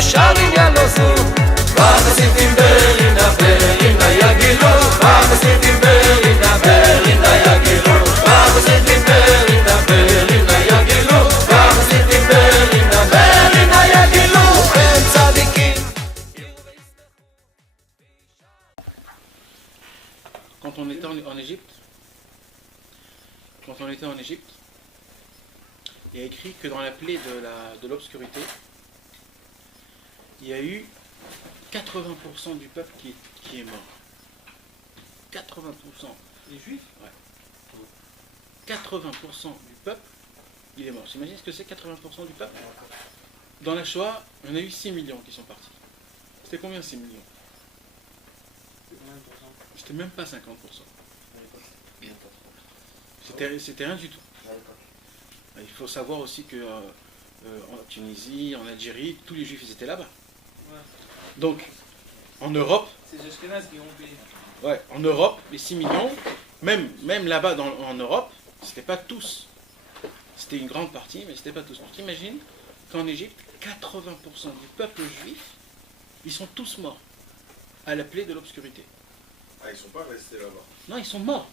שרים ילוזו והמסיתים ברינה ברינה יגילו והמסיתים ברינה ברינה יגילו והמסיתים ברינה ברינה יגילו והמסיתים ברינה ברינה יגילו הם צדיקים. Quand on était en Égypte, il y a écrit que dans la plaie de l'obscurité, il y a eu 80% du peuple qui est mort. 80%. Les Juifs? Ouais. 80% du peuple, il est mort. J'imagine ce que c'est 80% du peuple? Dans la Shoah, on a eu 6 millions qui sont partis. C'était combien 6 millions? C'était même pas 50%. C'était rien du tout. Il faut savoir aussi que en Tunisie, en Algérie, tous les juifs ils étaient là-bas. Ouais. Donc, en Europe, c'est les Ashkénazes qui ont payé. Ouais, en Europe, les 6 millions, même là-bas en Europe, c'était pas tous. C'était une grande partie, mais c'était pas tous. Donc t'imagines qu'en Égypte, 80% du peuple juif, ils sont tous morts à la plaie de l'obscurité. Ah, ils sont pas restés là-bas. Non, ils sont morts.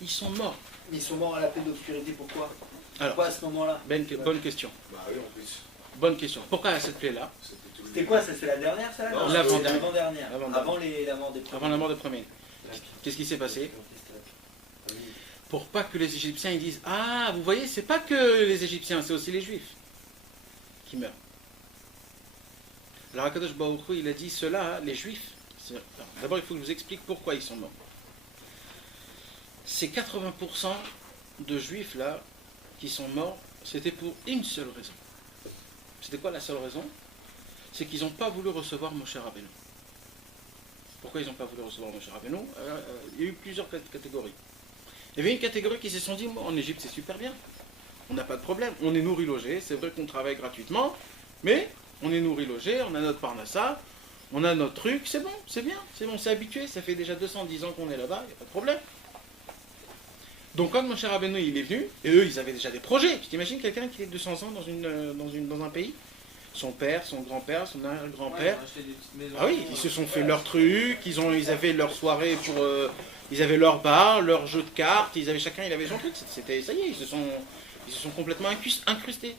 Ils sont morts. Ils sont morts à la plaie d'obscurité, pourquoi? Alors, Pourquoi à ce moment-là? Bonne question. Bah oui, en plus. Bonne question. Pourquoi à cette plaie-là? C'était quoi? C'est la dernière, ça? Non, l'avant-dernière. Avant Avant la mort des premiers. Avant la mort des premiers. Qu'est-ce qui s'est passé? Pour pas que les Égyptiens ils disent ah, vous voyez, c'est pas que les Égyptiens, c'est aussi les Juifs qui meurent. Alors Akadosh Baruch Hu, il a dit cela, les Juifs. D'abord, il faut que je vous explique pourquoi ils sont morts. Ces 80% de Juifs là qui sont morts, c'était pour une seule raison. C'était quoi la seule raison? C'est qu'ils n'ont pas voulu recevoir Moshe Rabbeinu. Pourquoi ils n'ont pas voulu recevoir Moshe Rabbeinu? Il y a eu plusieurs catégories. Il y avait une catégorie qui se sont dit, en Égypte c'est super bien, on n'a pas de problème, on est nourri logé, c'est vrai qu'on travaille gratuitement, mais on est nourri logé, on a notre parnassa, on a notre truc, c'est bon, c'est bien, on s'est habitué, ça fait déjà 210 ans qu'on est là-bas, il n'y a pas de problème. Donc quand Moshe Rabbeinu il est venu, et eux ils avaient déjà des projets, tu t'imagines quelqu'un qui est 200 ans dans un pays, son père, son grand-père, son arrière-grand-père, ah oui, ils se sont fait leur truc, ils avaient leur soirée pour... ils avaient leur bar, leur jeu de cartes, chacun il avait son truc, c'était ça y est, ils se sont complètement incrustés.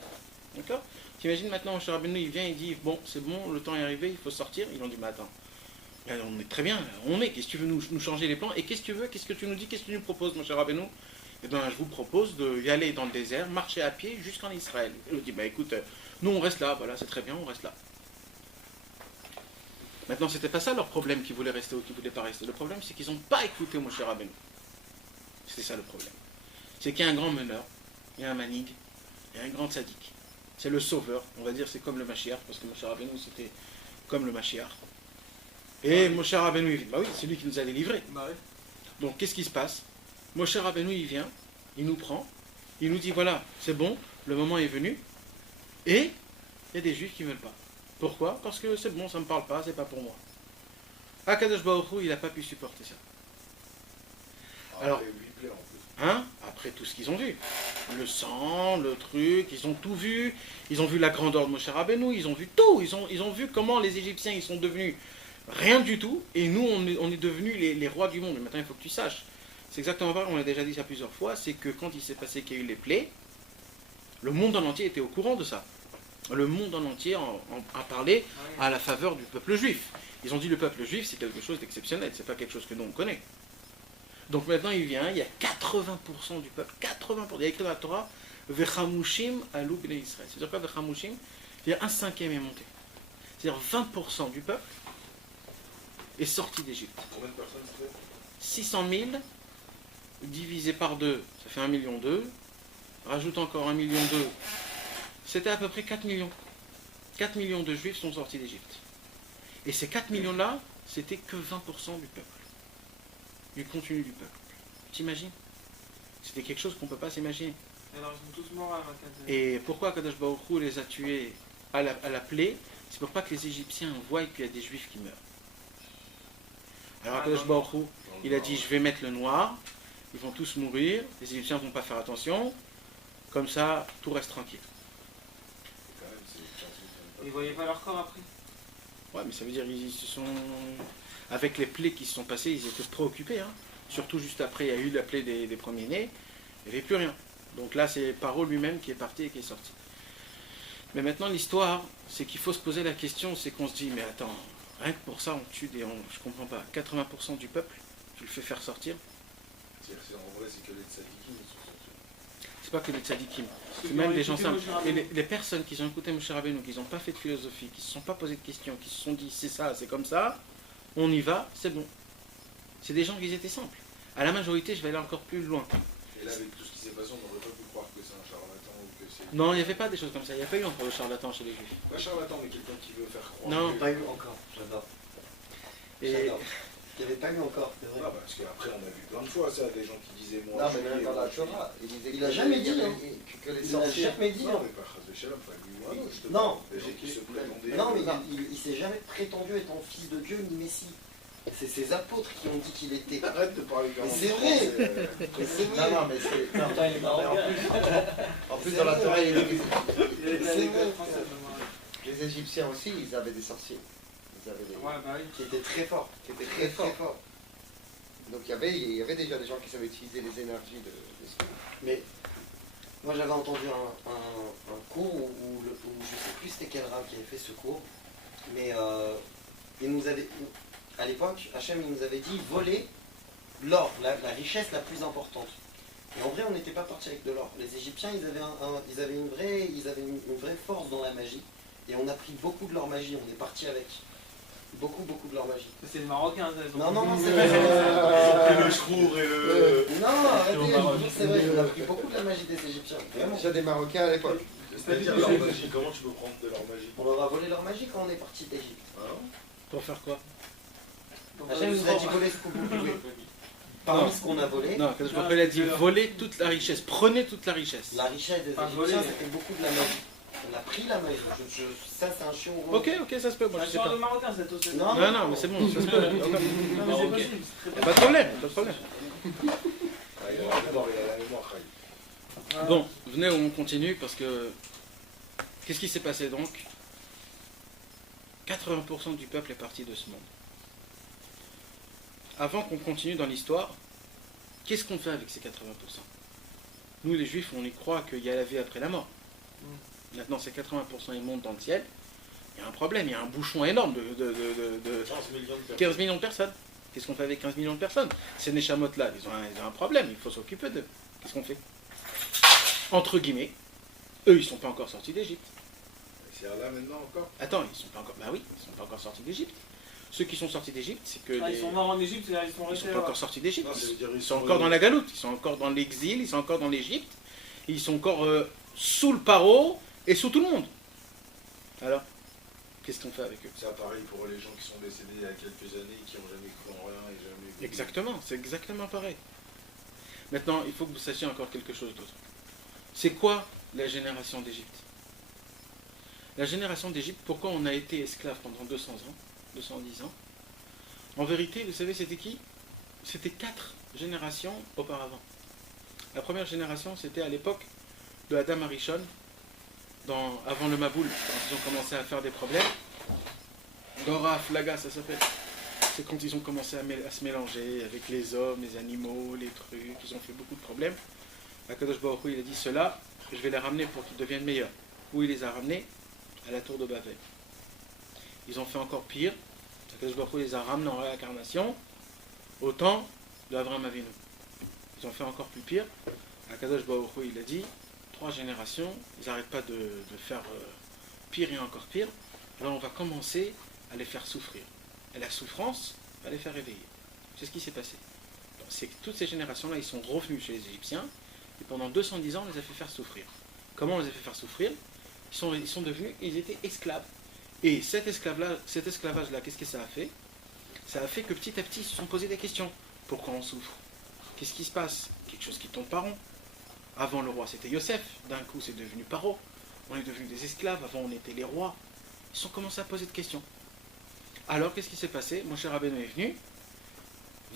D'accord? T'imagines maintenant, Moshe Rabbeinu il vient, il dit bon, c'est bon, le temps est arrivé, il faut sortir. Ils ont dit mais attends, on est très bien, qu'est-ce que tu veux nous changer les plans? Et qu'est-ce que tu veux? Qu'est-ce que tu nous dis? Qu'est-ce que tu nous proposes, Moshe Rabbeinu? Eh bien, je vous propose d'y aller dans le désert, marcher à pied jusqu'en Israël. Il dit bah écoute, nous on reste là, voilà, c'est très bien, on reste là. Maintenant, c'était pas ça leur problème, qu'ils voulaient rester ou qu'ils voulaient pas rester. Le problème, c'est qu'ils n'ont pas écouté Moshe Rabbeinu. C'est ça le problème. C'est qu'il y a un grand meneur, il y a un manig, il y a un grand tzaddik. C'est le sauveur, on va dire, c'est comme le Mashiach, parce que Moshe Rabbeinu, c'était comme le Mashiach. Et Moshe Rabbeinu, il vient. Bah oui, c'est lui qui nous a délivrés. Bah oui. Donc, qu'est-ce qui se passe? Moshe Rabbeinu, il vient, il nous prend, il nous dit, voilà, c'est bon, le moment est venu, et il y a des Juifs qui ne veulent pas. Pourquoi? Parce que c'est bon, ça ne me parle pas, c'est pas pour moi. Akadosh Baruch Hu, il n'a pas pu supporter ça. Alors, après tout ce qu'ils ont vu, le sang, le truc, ils ont tout vu, ils ont vu la grandeur de Moshe Rabbeinu, ils ont vu tout, ils ont vu comment les Égyptiens ils sont devenus rien du tout, et nous on est devenus les rois du monde. Mais maintenant il faut que tu saches, c'est exactement pareil, on l'a déjà dit ça plusieurs fois, c'est que quand il s'est passé qu'il y a eu les plaies, le monde en entier était au courant de ça. Le monde en entier a parlé à la faveur du peuple juif. Ils ont dit le peuple juif c'est quelque chose d'exceptionnel, c'est pas quelque chose que nous on connaît. Donc maintenant il vient, il y a 80% du peuple, 80%, il y a écrit dans la Torah, Vechamushim alou bnei Israël. C'est-à-dire quoi Vechamushim? C'est-à-dire 1/5 est monté. C'est-à-dire 20% du peuple est sorti d'Égypte. Combien de personnes c'était? 600 000 divisé par 2, ça fait 1,2 million. Rajoute encore 1,2 million. C'était à peu près 4 millions. 4 millions de juifs sont sortis d'Égypte. Et ces 4 millions-là, c'était que 20% du peuple. Du contenu du peuple. T'imagines? C'était quelque chose qu'on ne peut pas s'imaginer. Alors ils sont tous morts à 24 ans. Et pourquoi Kadosh Baruch Hu les a tués à la plaie? C'est pour pas que les Égyptiens voient qu'il y a des juifs qui meurent. Alors Kadosh Baruch Hu, il a dit je vais mettre le noir, ils vont tous mourir, les Égyptiens ne vont pas faire attention, comme ça tout reste tranquille. Ils voyaient pas leur corps après. Ouais, mais ça veut dire qu'ils se sont... Avec les plaies qui se sont passées, ils étaient préoccupés. Hein. Surtout juste après, il y a eu la plaie des premiers-nés. Il n'y avait plus rien. Donc là, c'est Paro lui-même qui est parti et qui est sorti. Mais maintenant, l'histoire, c'est qu'il faut se poser la question, c'est qu'on se dit, mais attends, rien que pour ça, on tue des... je comprends pas, 80% du peuple, tu le fais faire sortir. En vrai, c'est que les tzadikim qui sont sortis. C'est pas que les tzadikim, c'est Ceux qui même ont les gens écouté simples. Moshe Et Rabbeinu. les personnes qui ont écouté Moshe Rabbeinu, qui n'ont pas fait de philosophie, qui ne se sont pas posé de questions, qui se sont dit, c'est ça, c'est comme ça, on y va, c'est bon. C'est des gens qui étaient simples. À la majorité, je vais aller encore plus loin. Et là, avec tout ce qui s'est passé, on n'aurait pas pu croire que c'est un charlatan ou que c'est. Non, il n'y avait pas des choses comme ça. Il n'y a pas eu encore de charlatan chez les juifs. Pas charlatan, mais quelqu'un qui veut faire croire. Non. Il n'y a pas eu encore, j'adore. Et J'adore. Il n'y avait pas eu encore, c'est vrai. Ah, parce qu'après, on a vu plein de fois ça, des gens qui disaient moi. Non, je mais suis- même dans la Torah, il disait Il a jamais dit, hein. que les Il n'a sorciers. jamais dit. Non, hein. mais pas Chaz Shalom, pas lui ou un autre, je te Non. parle. Des gens qui se prétendaient. Non, mais il s'est jamais prétendu être un fils de Dieu ni Messie. C'est ses apôtres qui ont dit qu'il était. Arrête de parler comme Mais ça. c'est vrai. Mais c'est vrai. Non, mais c'est. Non, Putain, il est marrant. en plus, dans la Torah, il dit Il était à C'est l'école vrai. française, moi. les Égyptiens aussi, ils avaient des sorciers. Ils avaient des. Ouais, bah oui. Qui était très fort. Qui étaient très fort. Donc il y avait déjà des gens qui savaient utiliser les énergies de ce Mais moi j'avais entendu un cours où je sais plus c'était quel rab qui avait fait ce cours, mais il nous avait, à l'époque, Hachem il nous avait dit voler l'or, la richesse la plus importante. Et en vrai on n'était pas parti avec de l'or. Les Égyptiens ils avaient une vraie force dans la magie et on a pris beaucoup de leur magie, on est parti avec. Beaucoup de leur magie. C'est les Marocains, ça. ils ont- Non, c'est vrai. Et le shrour et le. Non, arrêtez, je vous jure, c'est vrai, on a pris beaucoup de la magie des Égyptiens. Vraiment. Déjà des Marocains à l'époque. C'est-à-dire leur magie, comment tu peux prendre de leur magie? On leur a volé leur magie quand on est parti d'Égypte. pour faire quoi? Donc, Hachem nous a dit voler ce que vous pouvez. Parmi ce qu'on a volé, Non, quand il a dit voler toute la richesse, prenez toute la richesse. la richesse des Pas Égyptiens, volé. c'était beaucoup de la magie. On a pris la magie. Ça, c'est un chiot. Ok, ça se peut, moi La je sais histoire pas. de Marocains, c'est aussi. Non. Non, mais c'est bon, ça se peut. Non, mais c'est Ok. possible, c'est très Pas de problème, pas de problème. Ah, il a la mémoire, il a la mémoire, Khaï. Bon, venez, on continue parce que. Qu'est-ce qui s'est passé donc? 80% du peuple est parti de ce monde. Avant qu'on continue dans l'histoire, qu'est-ce qu'on fait avec ces 80%? Nous, les juifs, on y croit qu'il y a la vie après la mort. Maintenant, ces 80% ils montent dans le ciel. Il y a un problème, il y a un bouchon énorme de 15 millions de personnes. 15 millions de personnes. Qu'est-ce qu'on fait avec 15 millions de personnes? Ces Neshamot-là, ils ont un problème, il faut s'occuper d'eux. Qu'est-ce qu'on fait? Entre guillemets, eux, ils sont pas encore sortis d'Égypte. C'est là maintenant encore. Attends, ils sont pas encore. Bah oui, ils sont pas encore sortis d'Égypte. Ceux qui sont sortis d'Égypte, c'est que Ah, les- ils sont morts en Égypte, ils sont ils sont restés pas là. encore sortis d'Égypte. Non, ça veut dire Ils sont encore dans la galoute, ils sont encore dans l'exil, ils sont encore dans l'Égypte, ils sont encore sous le paro et sous tout le monde. Alors, qu'est-ce qu'on fait avec eux? C'est pareil pour les gens qui sont décédés il y a quelques années, qui n'ont jamais cru en rien et jamais. Exactement, c'est exactement pareil. Maintenant, il faut que vous sachiez encore quelque chose d'autre. C'est quoi la génération d'Égypte? La génération d'Égypte, pourquoi on a été esclave pendant 200 ans, 210 ans? En vérité, vous savez, c'était qui? C'était 4 générations auparavant. La première génération, c'était à l'époque de Adam Arishon, avant le Maboul, quand ils ont commencé à faire des problèmes. Dora Flaga, ça s'appelle. C'est quand ils ont commencé à se mélanger avec les hommes, les animaux, les trucs, ils ont fait beaucoup de problèmes. Akadosh Baruch Hu, il a dit cela, je vais les ramener pour qu'ils deviennent meilleurs. Où il les a ramenés? À la tour de Babel. Ils ont fait encore pire. Akadosh Baruch Hu les a ramenés en réincarnation au temps d'Avraham Avinu. Ils ont fait encore plus pire. Akadosh Baruch Hu, il a dit 3 générations, ils n'arrêtent pas de faire pire et encore pire. Alors on va commencer à les faire souffrir. Et la souffrance va les faire réveiller. C'est ce qui s'est passé. C'est que toutes ces générations-là, ils sont revenus chez les Égyptiens, et pendant 210 ans, on les a fait faire souffrir. Comment on les a fait faire souffrir? Ils sont devenus, ils étaient esclaves. Et cet esclavage-là, qu'est-ce que ça a fait? Ça a fait que petit à petit, ils se sont posé des questions. Pourquoi on souffre? Qu'est-ce qui se passe? Quelque chose qui tombe par rond. Avant, le roi, c'était Yosef. D'un coup, c'est devenu Paro. On est devenus des esclaves. Avant, on était les rois. Ils ont commencé à poser des questions. Alors, qu'est-ce qui s'est passé? Moshe Rabbeinu est venu.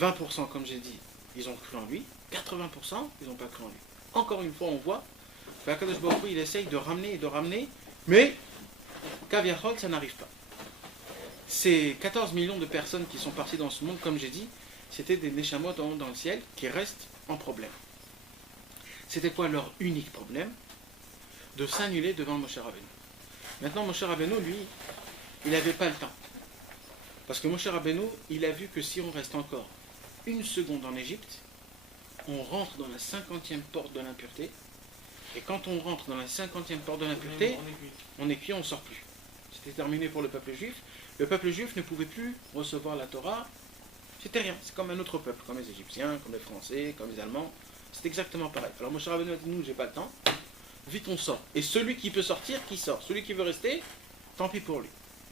20%, comme j'ai dit, ils ont cru en lui. 80%, ils n'ont pas cru en lui. Encore une fois, on voit qu'Akadosh Baruch Hu, il essaye de ramener, mais Kaviachol, ça n'arrive pas. Ces 14 millions de personnes qui sont parties dans ce monde, comme j'ai dit, c'était des Neshamot en haut dans le ciel qui restent en problème. C'était quoi leur unique problème? De s'annuler devant Moshe Rabbeinu. Maintenant, Moshe Rabbeinu, lui, il n'avait pas le temps. Parce que Moshe Rabbeinu, il a vu que si on reste encore une seconde en Égypte, on rentre dans la 50e porte de l'impureté. Et quand on rentre dans la 50e porte de l'impureté, on est cuit, on ne sort plus. C'était terminé pour le peuple juif. Le peuple juif ne pouvait plus recevoir la Torah. C'était rien. C'est comme un autre peuple, comme les Égyptiens, comme les Français, comme les Allemands. C'est exactement pareil. Alors Moshe Rabbeinu a dit, nous, j'ai pas le temps. Vite, on sort. Et celui qui peut sortir, qui sort. Celui qui veut rester, tant pis pour lui.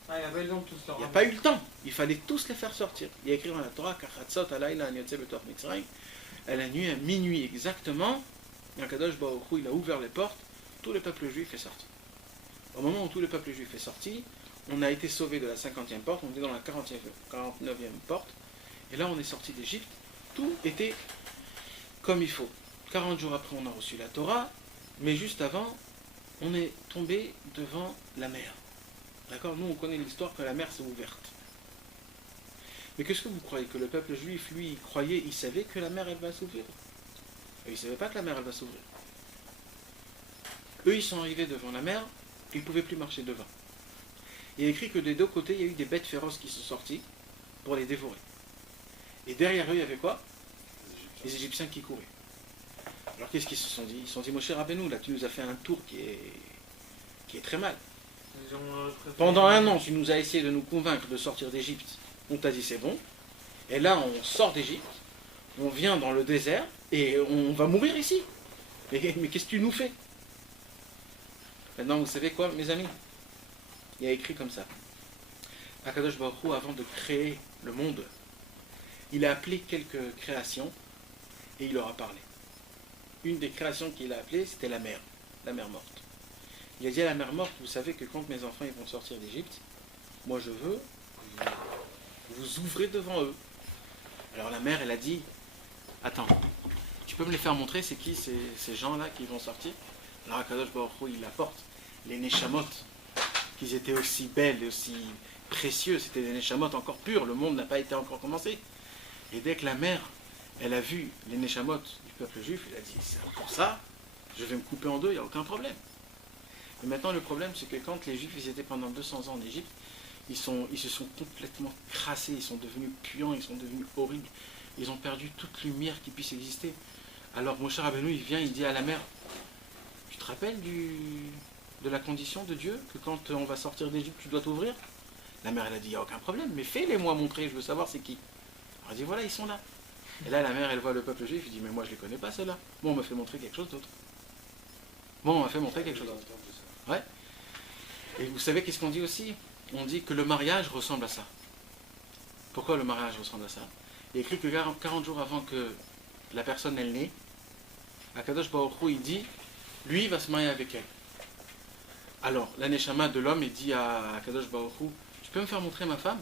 Ah, il n'y a pas eu le temps de tous Il sortir. n'y a pas eu le temps. Il fallait tous les faire sortir. Il y a écrit dans la Torah, Kachatzot alayla an yotzeh betor Mitzrayim. À la nuit, à minuit exactement, Akadosh Baruch Hu, il a ouvert les portes, tout le peuple juif est sorti. Au moment où tout le peuple juif est sorti, on a été sauvé de la 50e porte, on était dans la 49e porte, et là on est sorti d'Égypte, tout était comme il faut. 40 jours après, on a reçu la Torah, mais juste avant, on est tombé devant la mer. D'accord? Nous, on connaît l'histoire que la mer s'est ouverte. Mais qu'est-ce que vous croyez? Que le peuple juif, lui, il croyait, il savait que la mer, elle va s'ouvrir. Et il ne savait pas que la mer, elle va s'ouvrir. Eux, ils sont arrivés devant la mer, ils ne pouvaient plus marcher devant. Il est écrit que des deux côtés, il y a eu des bêtes féroces qui sont sorties pour les dévorer. Et derrière eux, il y avait quoi? Les Égyptiens qui couraient. Alors qu'est-ce qu'ils se sont dit? Ils se sont dit, Moshe Rabbeinu, là, tu nous as fait un tour qui est très mal. Pendant un an, tu nous as essayé de nous convaincre de sortir d'Égypte. On t'a dit c'est bon. Et là, on sort d'Égypte, on vient dans le désert et on va mourir ici. Mais qu'est-ce que tu nous fais? Maintenant, vous savez quoi, mes amis? Il y a écrit comme ça. Akadosh Baruch Hu, avant de créer le monde, il a appelé quelques créations et il leur a parlé. Une des créations qu'il a appelées, c'était la mer morte. Il a dit à la mer morte, vous savez que quand mes enfants ils vont sortir d'Égypte, moi je veux que vous ouvrez devant eux. Alors la mer, elle a dit, attends, tu peux me les faire montrer, c'est qui ces gens-là qui vont sortir? Alors Akadosh Baruch Hu, il apporte les Neshamot, qu'ils étaient aussi belles et aussi précieux, c'était des Neshamot encore purs, le monde n'a pas été encore commencé. Et dès que la mer, elle a vu les Neshamot du peuple juif, elle a dit, c'est pour ça, je vais me couper en deux, il n'y a aucun problème. Mais maintenant, le problème, c'est que quand les Juifs ils étaient pendant 200 ans en Égypte, ils se sont complètement crassés, ils sont devenus puants, ils sont devenus horribles. Ils ont perdu toute lumière qui puisse exister. Alors Moshe Rabbeinu, il vient, il dit à la mer, tu te rappelles de la condition de Dieu, que quand on va sortir d'Égypte, tu dois t'ouvrir? La mer, elle a dit, il n'y a aucun problème, mais fais-les-moi montrer, je veux savoir c'est qui. Alors elle dit, voilà, ils sont là. Et là, la mer, elle voit le peuple juif, il dit, mais moi, je ne les connais pas, ceux-là. Bon, on m'a fait montrer quelque chose d'autre. Bon, on m'a fait montrer quelque chose d'autre. Ouais. Et vous savez qu'est-ce qu'on dit aussi? On dit que le mariage ressemble à ça. Pourquoi le mariage ressemble à ça? Il est écrit que 40 jours avant que la personne elle naît, Akadosh Baruch Hu, il dit, lui il va se marier avec elle. Alors, la Neshama de l'homme, il dit à Akadosh Baruch Hu, tu peux me faire montrer ma femme?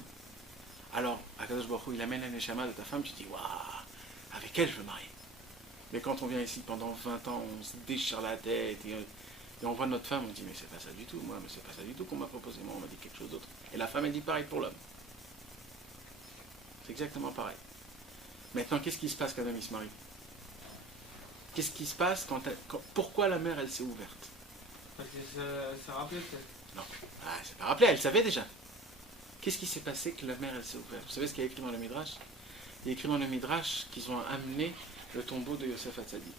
Alors, Akadosh Baruch Hu, il amène la Neshama de ta femme, tu dis, waouh, avec elle je veux marier. Mais quand on vient ici pendant 20 ans, on se déchire la tête et on voit notre femme, on dit mais c'est pas ça du tout, moi, mais c'est pas ça du tout qu'on m'a proposé, moi on m'a dit quelque chose d'autre. Et la femme elle dit pareil pour l'homme. C'est exactement pareil. Maintenant, qu'est-ce qui se passe quand un homme il se marie? Qu'est-ce qui se passe pourquoi la mer elle s'est ouverte? Parce que ça rappelait peut-être. Non, c'est pas rappelé, elle savait déjà. Qu'est-ce qui s'est passé que la mer elle s'est ouverte? Vous savez ce qu'il y a écrit dans le Midrash? Il y a écrit dans le Midrash qu'ils ont amené le tombeau de Yosef Hatzadik.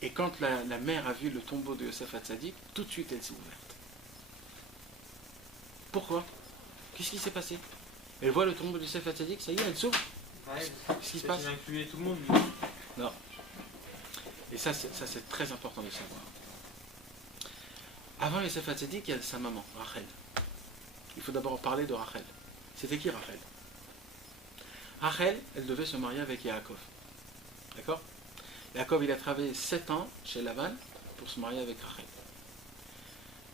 Et quand la mère a vu le tombeau de Yosef Hatzadik, tout de suite elle s'est ouverte. Pourquoi? Qu'est-ce qui s'est passé? Elle voit le tombeau de Yosef Hatzadik, ça y est, elle s'ouvre. Qu'est-ce qui se passe? Il incluait tout le monde. Non. Et ça c'est très important de savoir. Avant Yosef Hatzadik, il y a sa maman, Rachel. Il faut d'abord parler de Rachel. C'était qui Rachel? Rachel, elle devait se marier avec Yaakov. D'accord? Yaakov, il a travaillé 7 ans chez Lavan pour se marier avec Rachel.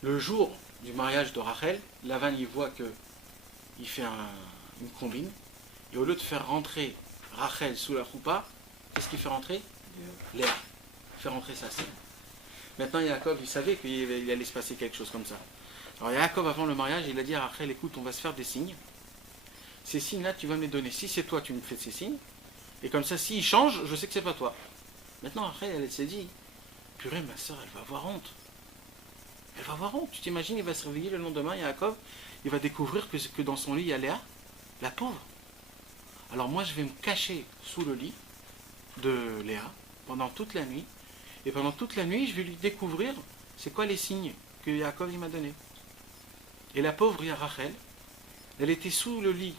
Le jour du mariage de Rachel, Lavan, il voit qu'il fait une combine, et au lieu de faire rentrer Rachel sous la choupa, qu'est-ce qu'il fait rentrer? Léa. Il fait rentrer sa sœur. Maintenant, Yaakov, il savait qu'il allait se passer quelque chose comme ça. Alors, Yaakov, avant le mariage, il a dit à Rachel, écoute, on va se faire des signes. Ces signes-là, tu vas me les donner. Si c'est toi, tu me fais ces signes. Et comme ça, s'ils changent, je sais que c'est pas toi. Maintenant, Rachel, elle s'est dit, purée, ma soeur, elle va avoir honte. Elle va avoir honte. Tu t'imagines, il va se réveiller le lendemain, Yaakov, il va découvrir que dans son lit, il y a Léa, la pauvre. Alors moi, je vais me cacher sous le lit de Léa pendant toute la nuit. Et pendant toute la nuit, je vais lui découvrir c'est quoi les signes que Yaakov il m'a donnés. Et la pauvre Rachel, elle était sous le lit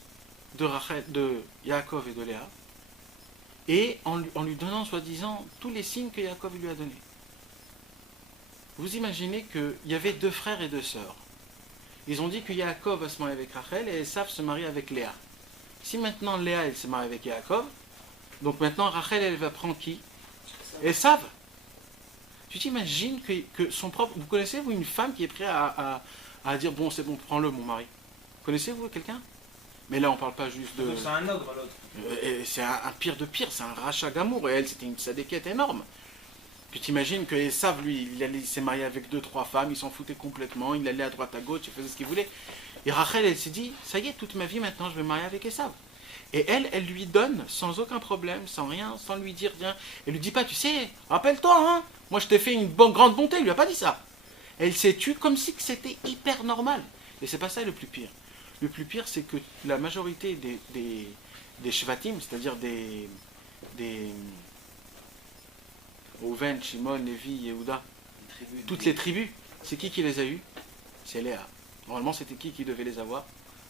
de Yaakov et de Léa, et en lui donnant soi-disant tous les signes que Yaakov lui a donnés. Vous imaginez qu'il y avait 2 frères et 2 sœurs. Ils ont dit que Yaakov va se marier avec Rachel et Esav se marie avec Léa. Si maintenant Léa elle se marie avec Yaakov, donc maintenant Rachel elle va prendre qui? Esav. Tu t'imagines que son propre... Vous connaissez-vous une femme qui est prête à dire bon c'est bon, prends-le mon mari? Connaissez-vous quelqu'un? Mais là on parle pas juste de... Donc c'est un ogre l'autre. C'est un pire de pire, c'est un rachat d'amour, et elle c'était une sadéquette énorme. Puis t'imagines que Esav lui, il s'est marié avec 2-3 femmes, il s'en foutait complètement, il allait à droite à gauche, il faisait ce qu'il voulait. Et Rachel elle s'est dit, ça y est, toute ma vie maintenant je vais me marier avec Esav. Et elle lui donne sans aucun problème, sans rien, sans lui dire rien. Elle lui dit pas, tu sais, rappelle-toi, hein, moi je t'ai fait une grande bonté, elle lui a pas dit ça. Elle s'est tue comme si c'était hyper normal. Et c'est pas ça le plus pire. Le plus pire, c'est que la majorité des Shvatim, c'est-à-dire des Reuven, Shimon, Lévi, Yehuda, toutes les tribus, c'est qui les a eues? C'est Léa. Normalement, c'était qui devait les avoir?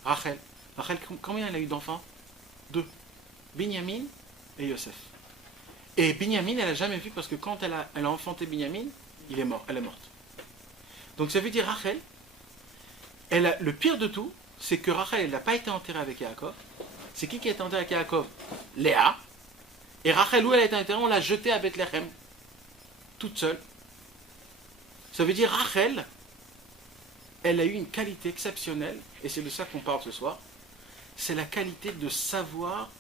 Rachel. Rachel, combien elle a eu d'enfants? 2. Binyamin et Yosef. Et Binyamin, elle n'a jamais vu parce que quand elle a enfanté Binyamin, il est mort, elle est morte. Donc ça veut dire Rachel, le pire de tout, c'est que Rachel, elle n'a pas été enterrée avec Yaakov. C'est qui a été enterré avec Yaakov? Léa. Et Rachel, où elle a été enterrée, on l'a jetée à Bethléem. Toute seule. Ça veut dire Rachel, elle a eu une qualité exceptionnelle, et c'est de ça qu'on parle ce soir, c'est la qualité de savoir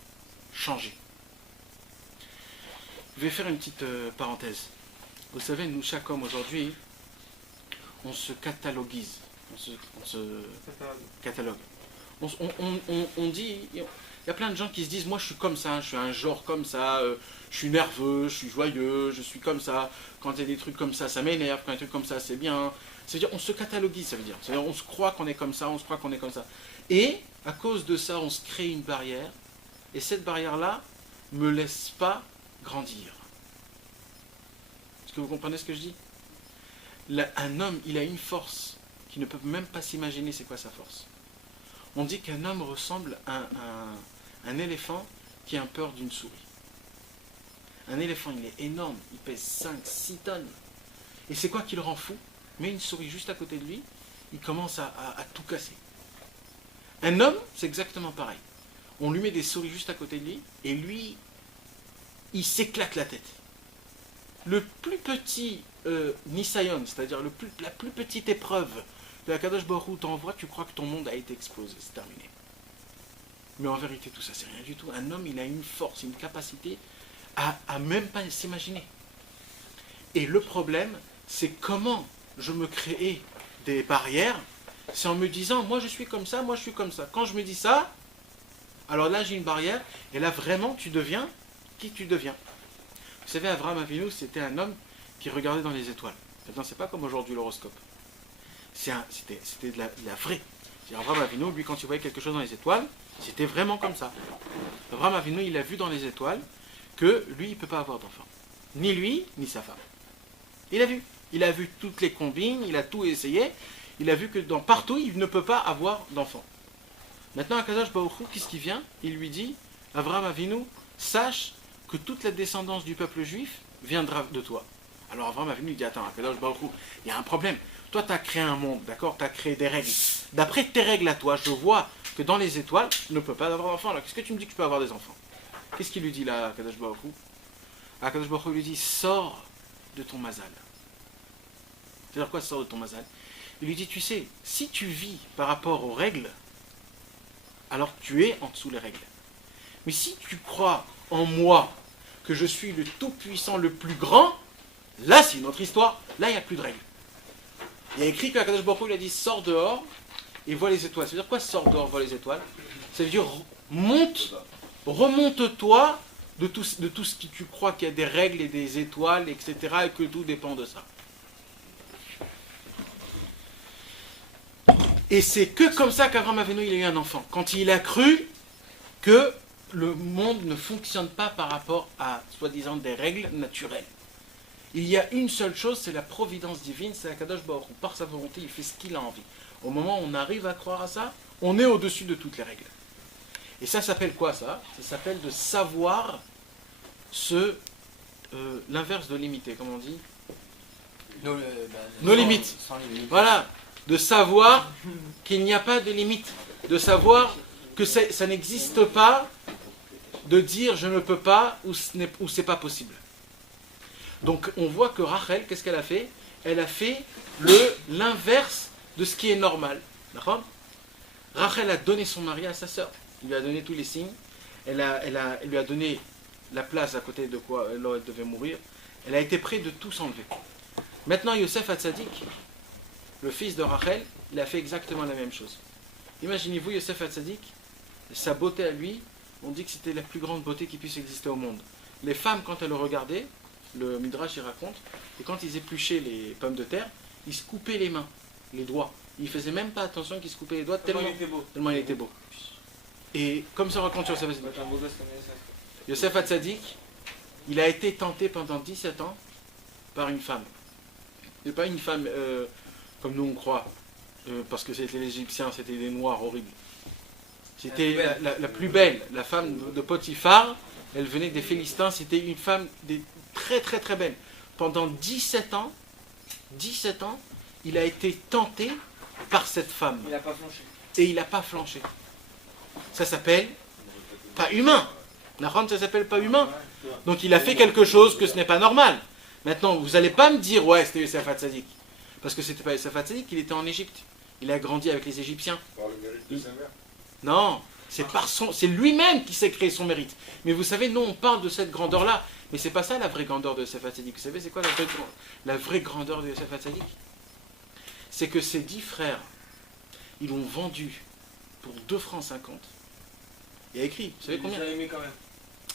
changer. Je vais faire une petite parenthèse. Vous savez, nous, chaque homme aujourd'hui, on se cataloguise. On se catalogue. On dit, il y a plein de gens qui se disent, moi je suis comme ça, je suis un genre comme ça, je suis nerveux, je suis joyeux, je suis comme ça. Quand il y a des trucs comme ça m'énerve, quand il y a des trucs comme ça, c'est bien. C'est-à-dire, on se cataloguise, ça veut dire. C'est-à-dire, on se croit qu'on est comme ça, on se croit qu'on est comme ça. Et, à cause de ça, on se crée une barrière, et cette barrière-là ne me laisse pas grandir. Est-ce que vous comprenez ce que je dis? Un homme, il a une force qui ne peut même pas s'imaginer c'est quoi sa force. On dit qu'un homme ressemble à un éléphant qui a peur d'une souris. Un éléphant, il est énorme, il pèse 5-6 tonnes. Et c'est quoi qui le rend fou? Met une souris juste à côté de lui, il commence à tout casser. Un homme, c'est exactement pareil. On lui met des souris juste à côté de lui, et lui, il s'éclate la tête. Le plus petit Nisayon, c'est-à-dire la plus petite épreuve de la Kadosh Baruch Hu t'envoie, tu crois que ton monde a été explosé, c'est terminé. Mais en vérité, tout ça, c'est rien du tout. Un homme, il a une force, une capacité à même pas s'imaginer. Et le problème, c'est comment je me crée des barrières, c'est en me disant, moi je suis comme ça, moi je suis comme ça. Quand je me dis ça, alors là j'ai une barrière, et là vraiment tu deviens qui tu deviens. Vous savez, Avraham Avinu, c'était un homme qui regardait dans les étoiles. Maintenant, c'est pas comme aujourd'hui l'horoscope. C'était de la vraie. Avraham Avinu, lui, quand il voyait quelque chose dans les étoiles, c'était vraiment comme ça. Avraham Avinu, il a vu dans les étoiles que lui, il ne peut pas avoir d'enfant. Ni lui, ni sa femme. Il a vu. Il a vu toutes les combines, il a tout essayé. Il a vu que partout, il ne peut pas avoir d'enfant. Maintenant, Akadosh Baruch Hu, qu'est-ce qui vient? Il lui dit, Avraham Avinu, sache que toute la descendance du peuple juif viendra de toi. Alors Avraham Avinu dit, attends, Akadosh Baruch Hu, il y a un problème. Toi, tu as créé un monde, d'accord? Tu as créé des règles. D'après tes règles à toi, je vois que dans les étoiles, je ne peux pas avoir d'enfants. Alors, qu'est-ce que tu me dis que je peux avoir des enfants? Qu'est-ce qu'il lui dit là, Akadosh Baruch Hu? Akadosh Baruch Hu lui dit, sors de ton mazal. C'est-à-dire quoi, sors de ton mazal? Il lui dit, tu sais, si tu vis par rapport aux règles, alors tu es en dessous les règles. Mais si tu crois en moi, que je suis le tout-puissant, le plus grand, Là, c'est une autre histoire. Là, il n'y a plus de règles. Il y a écrit qu'Akadosh Baruch Hu, il a dit sors dehors et vois les étoiles. Ça veut dire quoi sors dehors, vois les étoiles? Ça veut dire remonte-toi de tout ce qui tu crois qu'il y a des règles et des étoiles, etc. et que tout dépend de ça. Et c'est que comme ça qu'Abraham Avinu il a eu un enfant. Quand il a cru que le monde ne fonctionne pas par rapport à, soi-disant, des règles naturelles. Il y a une seule chose, c'est la providence divine, c'est Akadosh Baruch Hu. Par sa volonté, il fait ce qu'il a envie. Au moment où on arrive à croire à ça, on est au-dessus de toutes les règles. Et ça s'appelle quoi ça? Ça s'appelle de savoir l'inverse de limiter, comme on dit. Nos limites. Sans limite. Voilà, de savoir qu'il n'y a pas de limite, de savoir que ça n'existe pas, de dire je ne peux pas ou c'est pas possible. Donc on voit que Rachel, qu'est-ce qu'elle a fait? Elle a fait l'inverse de ce qui est normal. D'accord? Rachel a donné son mari à sa sœur. Il lui a donné tous les signes. Elle lui a donné la place à côté de quoi elle devait mourir. Elle a été près de tout s'enlever. Maintenant, Yosef Hatzadik, le fils de Rachel, il a fait exactement la même chose. Imaginez-vous Yosef Hatzadik, sa beauté à lui, on dit que c'était la plus grande beauté qui puisse exister au monde. Les femmes, quand elles le regardaient, le Midrash il raconte, et quand ils épluchaient les pommes de terre, ils se coupaient les mains, les doigts. Ils ne faisaient même pas attention qu'ils se coupaient les doigts tellement il était beau. Et comme ça raconte Yosef Hatzadik. Yosef Hatzadik, il a été tenté pendant 17 ans par une femme. Et pas une femme comme nous on croit, parce que c'était les Égyptiens, c'était des Noirs horribles. C'était la plus belle, la femme de Potiphar, elle venait des Philistins, c'était une femme très très très belle. Pendant 17 ans, il a été tenté par cette femme. Il n'a pas flanché. Et il n'a pas flanché. Ça s'appelle pas humain. Ça s'appelle pas humain. Donc il a fait quelque chose que ce n'est pas normal. Maintenant, vous n'allez pas me dire, ouais, c'était Yosef Hatzadik. Parce que c'était pas Yosef Hatzadik, il était en Égypte. Il a grandi avec les Égyptiens. Par le mérite de sa mère. Non, c'est lui-même qui s'est créé son mérite. Mais vous savez, nous on parle de cette grandeur-là. Mais c'est pas ça la vraie grandeur de Yosef Hatzadik. Vous savez, c'est quoi la vraie grandeur de Yosef Hatzadik? C'est que ses 10 frères, ils l'ont vendu pour 2 francs 50. Il y a écrit, vous savez combien? Il a aimé quand même.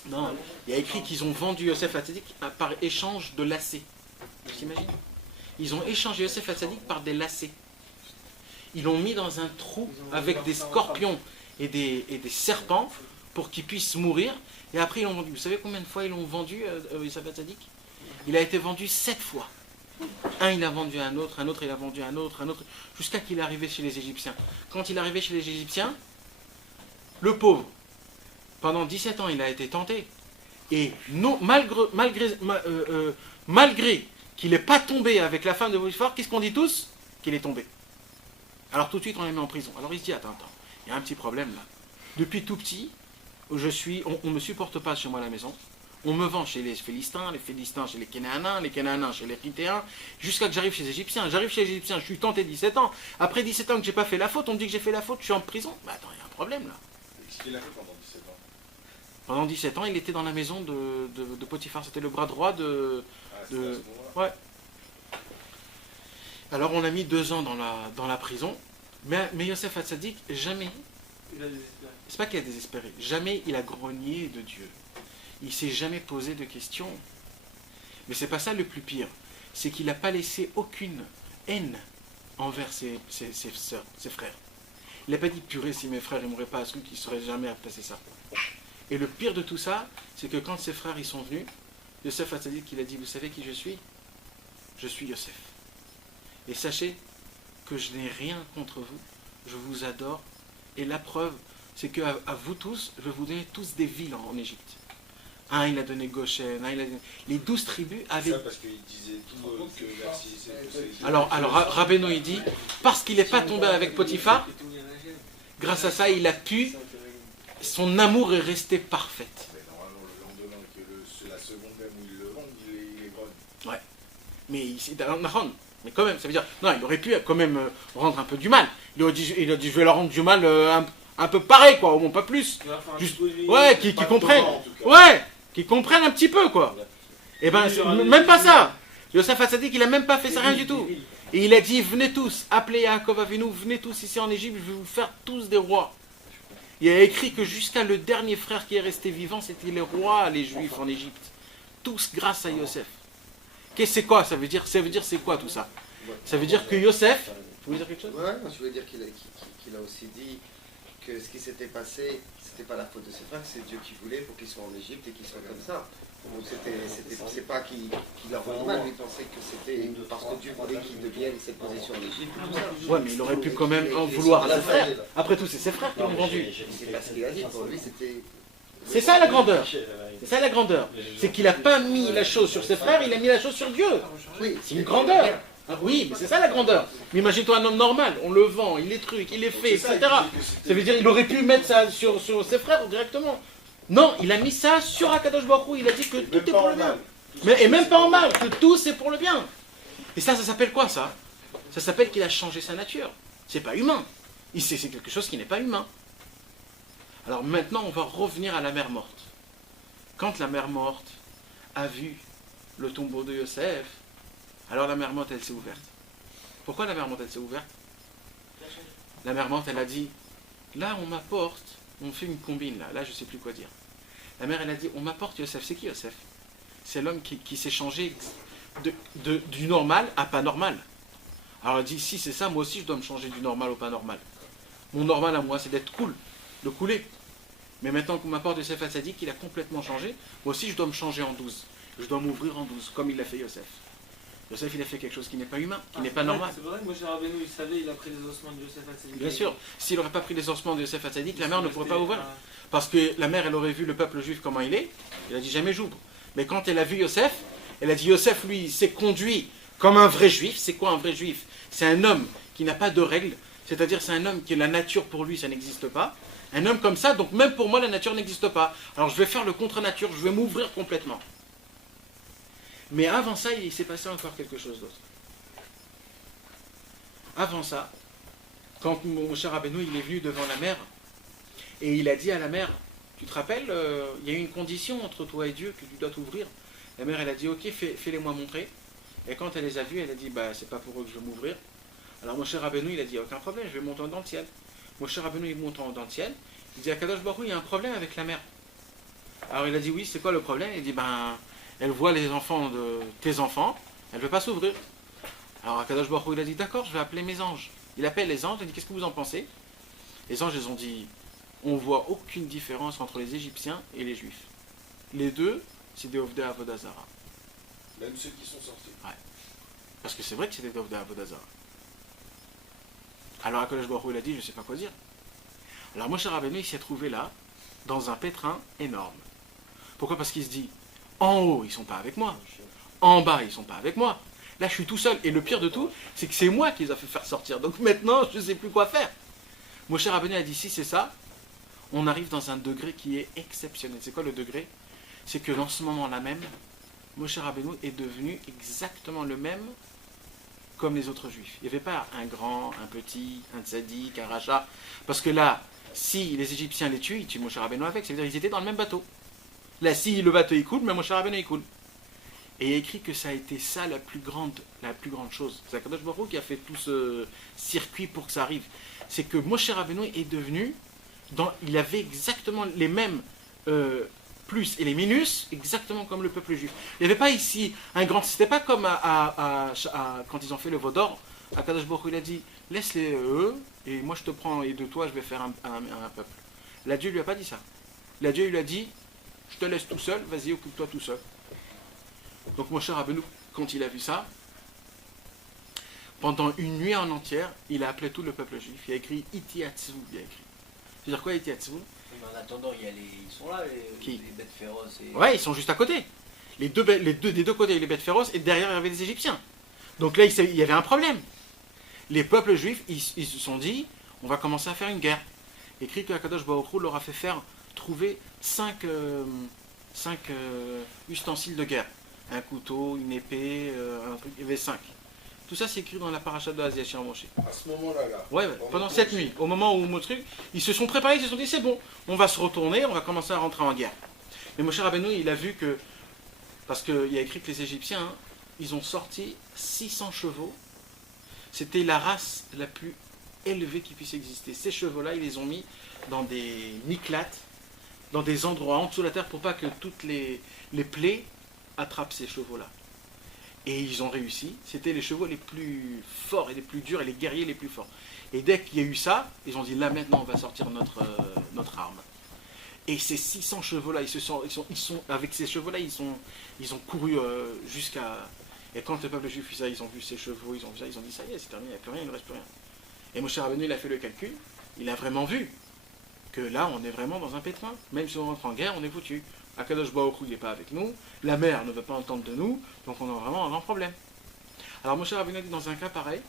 Non, il y a écrit qu'ils ont vendu Yosef Hatzadik par échange de lacets. Vous imaginez? Ils ont échangé Yosef Hatzadik par des lacets. Ils l'ont mis dans un trou avec des scorpions et des serpents pour qu'il puisse mourir. Et après ils l'ont vendu. Vous savez combien de fois ils l'ont vendu Yosef Hatzadik? Il a été vendu 7 fois. Un il a vendu à un autre il a vendu à un autre, jusqu'à qu'il est arrivé chez les Égyptiens. Quand il est arrivé chez les Égyptiens, le pauvre, pendant 17 ans, il a été tenté. Et non, malgré qu'il n'est pas tombé avec la femme de Potiphar, qu'est-ce qu'on dit tous? Qu'il est tombé. Alors tout de suite, on l'a mis en prison. Alors il se dit, attends, il y a un petit problème là. Depuis tout petit, on ne me supporte pas chez moi à la maison. On me vend chez les Philistins chez les Cananéens chez les Hittéens, jusqu'à que j'arrive chez les Égyptiens. J'arrive chez les Égyptiens, je suis tenté 17 ans. Après 17 ans que j'ai pas fait la faute, on me dit que j'ai fait la faute, je suis en prison. Mais attends, il y a un problème là. Qu'est-ce qu'il a fait pendant 17 ans? Pendant 17 ans, il était dans la maison de Potiphar. C'était le bras droit de... Ah, c'était à ce moment-là. Ouais. Alors on a mis 2 ans dans la prison. Mais Yosef Hatzadik, jamais, Il a désespéré. c'est pas qu'il a désespéré, jamais il a grogné de Dieu. Il s'est jamais posé de questions. Mais c'est pas ça le plus pire. C'est qu'il n'a pas laissé aucune haine envers ses sœurs, ses frères. Il n'a pas dit, purée, si mes frères n'aimeraient pas ce truc, il ne serait jamais à passer ça. Et le pire de tout ça, c'est que quand ses frères ils sont venus, Yosef Hatzadik, il a dit, vous savez qui je suis? Je suis Yosef. Et sachez que je n'ai rien contre vous, je vous adore. Et la preuve, c'est qu'à vous tous, je vais vous donner tous des villes en Égypte. Un, il a donné Goshen, il a donné... Les 12 tribus avaient... Ça parce qu'il disait tout que merci, c'est... Alors Rabbeinu, il dit, parce qu'il n'est pas tombé avec Potiphar, grâce à ça, il a pu... Son amour est resté parfait. Mais normalement, le lendemain, que la seconde même où il le vend, il est grogne. Ouais. Mais quand même, ça veut dire... Non, il aurait pu quand même rendre un peu du mal. Il a dit, je vais leur rendre du mal un peu pareil, quoi, au moins pas plus. Juste, ouais, qui comprennent. Ouais, qui comprennent un petit peu, quoi. Et ben, même pas ça. Yosef Hatzadik, il n'a même pas fait ça, rien du tout. Et il a dit, venez tous, appelez Yaakov Avinu, venez tous ici en Égypte, je vais vous faire tous des rois. Il a écrit que jusqu'à le dernier frère qui est resté vivant, c'était les rois, les Juifs en Égypte. Tous grâce à Yosef. Qu'est-ce que c'est quoi? Ça veut dire c'est quoi tout ça? Ça veut dire que Yosef... Vous voulez dire quelque chose? Ouais, je voulais dire qu'il a aussi dit que ce qui s'était passé, c'était pas la faute de ses frères, c'est Dieu qui voulait pour qu'ils soient en Égypte et qu'ils soient comme ça. Donc c'est pas qu'il leur voulait mal, mais il pensait que c'était parce que Dieu voulait qu'ils deviennent cette position en Égypte. Ouais, mais il aurait pu quand même en vouloir à ses frères. Après tout, c'est ses frères qui l'ont vendu. C'est pas ce qu'il a dit, pour lui c'était... C'est ça la grandeur. C'est ça la grandeur. C'est qu'il n'a pas mis la chose sur ses frères, il a mis la chose sur Dieu. Oui, C'est une grandeur. Ah oui, mais c'est ça la grandeur. Mais imagine-toi un homme normal, on le vend, il est truc, il est fait, etc. Ça veut dire qu'il aurait pu mettre ça sur ses frères directement. Non, il a mis ça sur Akadosh Baruch Hu, il a dit que tout est pour le bien. Et même pas en mal, que tout c'est pour le bien. Et ça s'appelle quoi ça? Ça s'appelle qu'il a changé sa nature. C'est pas humain. C'est quelque chose qui n'est pas humain. Alors maintenant, on va revenir à la mère morte. Quand la mère morte a vu le tombeau de Yosef, alors la mère morte, elle s'est ouverte. Pourquoi la mère morte, elle s'est ouverte? La mère morte, elle a dit, là, on m'apporte, on fait une combine, là, je ne sais plus quoi dire. La mère, elle a dit, on m'apporte Yosef. C'est qui Yosef? C'est l'homme qui s'est changé du normal à pas normal. Alors elle dit, si c'est ça, moi aussi, je dois me changer du normal au pas normal. Mon normal à moi, c'est d'être cool, de couler. Mais maintenant qu'on m'apporte Yosef Hatzadik, il a complètement changé. Moi aussi, je dois me changer en 12. Je dois m'ouvrir en 12, comme il l'a fait Yosef. Yosef, il a fait quelque chose qui n'est pas humain, qui n'est pas normal. C'est vrai que Moshe Rabbeinu, il savait, il a pris les ossements de Yosef Hatzadik. Bien sûr, s'il n'aurait pas pris les ossements de Yosef Hatzadik, la mère ne pourrait pas ouvrir. Parce que la mère, elle aurait vu le peuple juif comment il est, elle a dit jamais j'ouvre. Mais quand elle a vu Yosef, elle a dit Yosef, lui, il s'est conduit comme un vrai juif. C'est quoi un vrai juif? C'est un homme qui n'a pas de règles, c'est-à-dire c'est un homme qui, la nature pour lui, ça n'existe pas. Un homme comme ça, donc même pour moi, la nature n'existe pas. Alors je vais faire le contre-nature, je vais m'ouvrir complètement. Mais avant ça, il s'est passé encore quelque chose d'autre. Avant ça, quand Moshe Rabbeinu il est venu devant la mer, et il a dit à la mer, tu te rappelles, il y a eu une condition entre toi et Dieu que tu dois t'ouvrir. La mère, elle a dit, ok, fais-les-moi montrer. Et quand elle les a vus, elle a dit, bah c'est pas pour eux que je vais m'ouvrir. Alors Moshe Rabbeinu, il a dit, aucun problème, je vais monter dans le ciel. Moshe Rabbeinu, il monte dans le ciel. Il dit à Kadosh Baruch Hu, il y a un problème avec la mer. Alors il a dit, oui, c'est quoi le problème? Il dit, ben, elle voit les enfants de tes enfants, elle ne veut pas s'ouvrir. Alors Akadosh Baruch Hu, il a dit, d'accord, je vais appeler mes anges. Il appelle les anges, il dit, qu'est-ce que vous en pensez? Les anges, ils ont dit, on ne voit aucune différence entre les Égyptiens et les Juifs. Les deux, c'est des Ovdei Avodah Zara. Même ceux qui sont sortis. Ouais. Parce que c'est vrai que c'est des Ovdei Avodah Zara. Alors Akadosh Baruch Hu, il a dit, je ne sais pas quoi dire. Alors Moshe Rabbeinu, il s'est trouvé là, dans un pétrin énorme. Pourquoi? Parce qu'il se dit, en haut, ils ne sont pas avec moi. En bas, ils ne sont pas avec moi. Là, je suis tout seul. Et le pire de tout, c'est que c'est moi qui les a fait faire sortir. Donc maintenant, je ne sais plus quoi faire. Moshe Rabbeinu a dit, si c'est ça, on arrive dans un degré qui est exceptionnel. C'est quoi le degré? C'est que dans ce moment-là même, Moshe Rabbeinu est devenu exactement le même comme les autres juifs. Il n'y avait pas un grand, un petit, un tzaddik, un rachat. Parce que là, si les Égyptiens les tuent, ils tuent Moshe Rabbeinu avec. Ça veut dire qu'ils étaient dans le même bateau. Là, si le bateau il coule, mais Moshe Rabbeinu il coule. Et il a écrit que ça a été ça la plus grande chose. C'est Akadosh Baruch Hu qui a fait tout ce circuit pour que ça arrive. C'est que Moshe Rabbeinu est devenu, il avait exactement les mêmes plus et les minus, exactement comme le peuple juif. Il n'y avait pas ici un grand... C'était pas comme quand ils ont fait le veau d'or. Akadosh Baruch Hu il a dit, laisse-les eux, et moi je te prends, et de toi je vais faire un peuple. Là, Dieu lui a pas dit ça. Là, Dieu lui a dit, je te laisse tout seul, vas-y, occupe-toi tout seul. Donc Moshe Rabbeinu, quand il a vu ça, pendant une nuit en entière, il a appelé tout le peuple juif. Il a écrit Iti Atzvu, il a écrit. C'est-à-dire quoi Iti Atzvu? Mais en attendant, il y a ils sont là, Qui? les bêtes féroces. Et... Ouais, ils sont juste à côté. Des deux côtés, les bêtes féroces, et derrière, il y avait les Égyptiens. Donc là, il y avait un problème. Les peuples juifs, ils se sont dit, on va commencer à faire une guerre. Écrit que Akadosh Baruch Hu leur a fait trouver 5 ustensiles de guerre. Un couteau, une épée, un truc, il y avait 5. Tout ça, c'est écrit dans la paracha de Hazia Moshe. À ce moment-là, là. Ouais, pendant cette nuit, au moment où truc, ils se sont préparés, ils se sont dit, c'est bon, on va se retourner, on va commencer à rentrer en guerre. Mais Moshe Rabbeinu, il a vu que, parce qu'il y a écrit que les Égyptiens, ils ont sorti 600 chevaux. C'était la race la plus élevée qui puisse exister. Ces chevaux-là, ils les ont mis dans des niklates, dans des endroits en dessous de la terre pour pas que toutes les plaies attrapent ces chevaux-là. Et ils ont réussi. C'était les chevaux les plus forts et les plus durs et les guerriers les plus forts. Et dès qu'il y a eu ça, ils ont dit là maintenant on va sortir notre arme. Et ces 600 chevaux-là, avec ces chevaux-là, ils ont couru jusqu'à... Et quand le peuple juif fit ça, ils ont vu ces chevaux, ils ont vu ça, ils ont dit ça y est, c'est terminé, il n'y a plus rien, il ne reste plus rien. Et Moshe Rabbeinu, il a fait le calcul, il a vraiment vu que là, on est vraiment dans un pétrin. Même si on rentre en guerre, on est foutu. Akadosh Baruch Hu, il n'est pas avec nous, la mer ne veut pas entendre de nous, donc on a vraiment un grand problème. Alors Moshe Rabbeinu a dit, dans un cas pareil,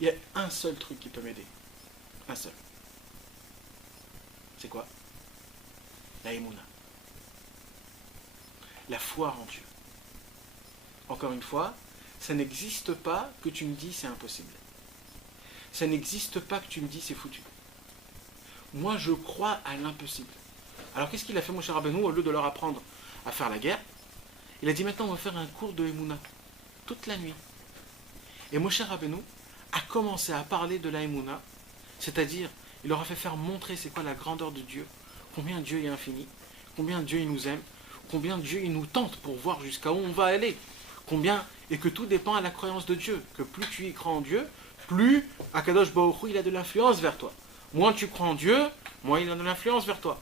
il y a un seul truc qui peut m'aider. Un seul. C'est quoi? La Emouna. La foi en Dieu. Encore une fois, ça n'existe pas que tu me dis c'est impossible. Ça n'existe pas que tu me dis c'est foutu. Moi je crois à l'impossible. Alors qu'est-ce qu'il a fait Moshe Rabbeinu au lieu de leur apprendre à faire la guerre? Il a dit maintenant on va faire un cours de Emouna toute la nuit. Et Moshe Rabbeinu a commencé à parler de la Emouna, c'est-à-dire il leur a fait faire montrer c'est quoi la grandeur de Dieu, combien Dieu est infini, combien Dieu il nous aime, combien Dieu il nous tente pour voir jusqu'à où on va aller, combien, et que tout dépend à la croyance de Dieu, que plus tu y crois en Dieu, plus Akadosh Baruch Hu il a de l'influence vers toi. Moins tu crois en Dieu, moins il a de l'influence vers toi.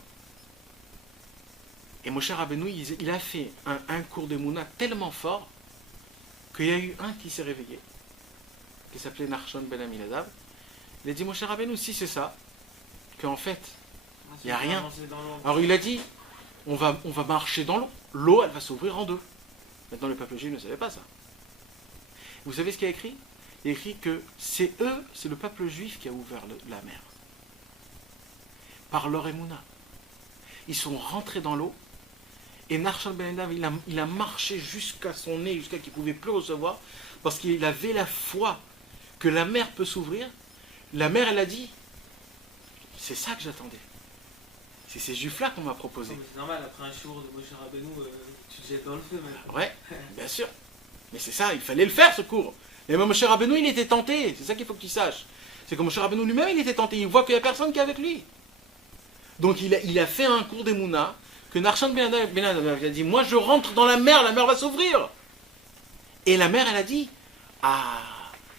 Et Moshe Rabbeinu, il a fait un cours de Mouna tellement fort qu'il y a eu un qui s'est réveillé, qui s'appelait Nachshon ben Aminadav. Il a dit Moshe Rabbeinu, si c'est ça, qu'en fait, il n'y a rien. Alors il a dit, on va marcher dans l'eau. L'eau, elle va s'ouvrir en deux. Maintenant, le peuple juif ne savait pas ça. Vous savez ce qu'il y a écrit? Il y a écrit que c'est le peuple juif qui a ouvert la mer. Par leur émouna. Ils sont rentrés dans l'eau. Et Nachshon ben Aminadav, il a marché jusqu'à son nez, jusqu'à qu'il ne pouvait plus recevoir, parce qu'il avait la foi que la mer peut s'ouvrir. La mer, elle a dit, c'est ça que j'attendais. C'est ces juifs-là qu'on m'a proposé. C'est normal, après un jour de Moshe Rabbeinu, tu te jettes dans le feu maintenant. Ouais, bien sûr. Mais c'est ça, il fallait le faire ce cours. Et même Moshe Rabbeinu, il était tenté. C'est ça qu'il faut que tu saches. C'est que Moshe Rabbeinu lui-même, il était tenté. Il voit qu'il n'y a personne qui est avec lui. Donc il a fait un cours d'Emouna que Nachshon ben Aminadav a dit, moi je rentre dans la mer va s'ouvrir. Et la mer, elle a dit, ah,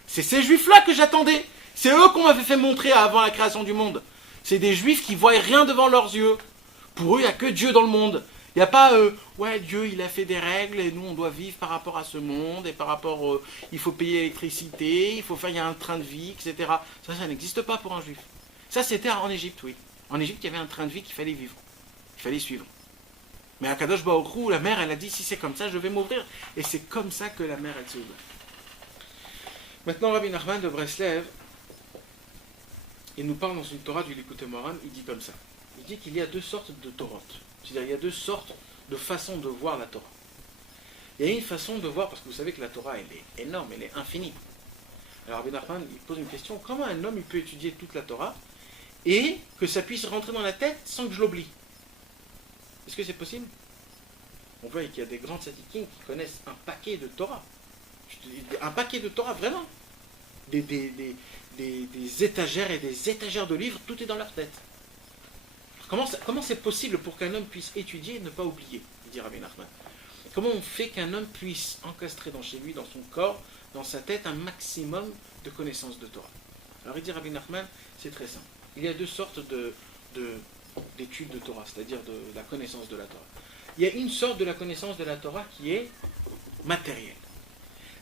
c'est ces juifs-là que j'attendais. C'est eux qu'on m'avait fait montrer avant la création du monde. C'est des juifs qui ne voient rien devant leurs yeux. Pour eux, il n'y a que Dieu dans le monde. Il n'y a pas, ouais, Dieu, il a fait des règles et nous, on doit vivre par rapport à ce monde et par rapport, il faut payer l'électricité, il y a un train de vie, etc. Ça n'existe pas pour un juif. Ça, c'était en Égypte, oui. En Égypte, il y avait un train de vie qu'il fallait vivre. Il fallait suivre. Mais à Kadosh Baruch Hu, la mer, elle a dit, si c'est comme ça, je vais m'ouvrir. Et c'est comme ça que la mer, elle s'ouvre. Maintenant, Rabbi Nachman de Breslev, il nous parle dans une Torah du Likutei Moharan, il dit comme ça. Il dit qu'il y a deux sortes de Torot. C'est-à-dire il y a deux sortes de façons de voir la Torah. Il y a une façon de voir, parce que vous savez que la Torah, elle est énorme, elle est infinie. Alors Rabbi Nachman, il pose une question, comment un homme il peut étudier toute la Torah et que ça puisse rentrer dans la tête sans que je l'oublie? Est-ce que c'est possible? On voit qu'il y a des grands tzadikim qui connaissent un paquet de Torah. Un paquet de Torah, vraiment. Des étagères et des étagères de livres, tout est dans leur tête. Comment c'est possible pour qu'un homme puisse étudier et ne pas oublier, dit Rabbi Nachman? Comment on fait qu'un homme puisse encastrer chez lui, dans son corps, dans sa tête, un maximum de connaissances de Torah? Alors il dit Rabbi Nachman, c'est très simple. Il y a deux sortes d'études de Torah, c'est-à-dire de la connaissance de la Torah. Il y a une sorte de la connaissance de la Torah qui est matérielle.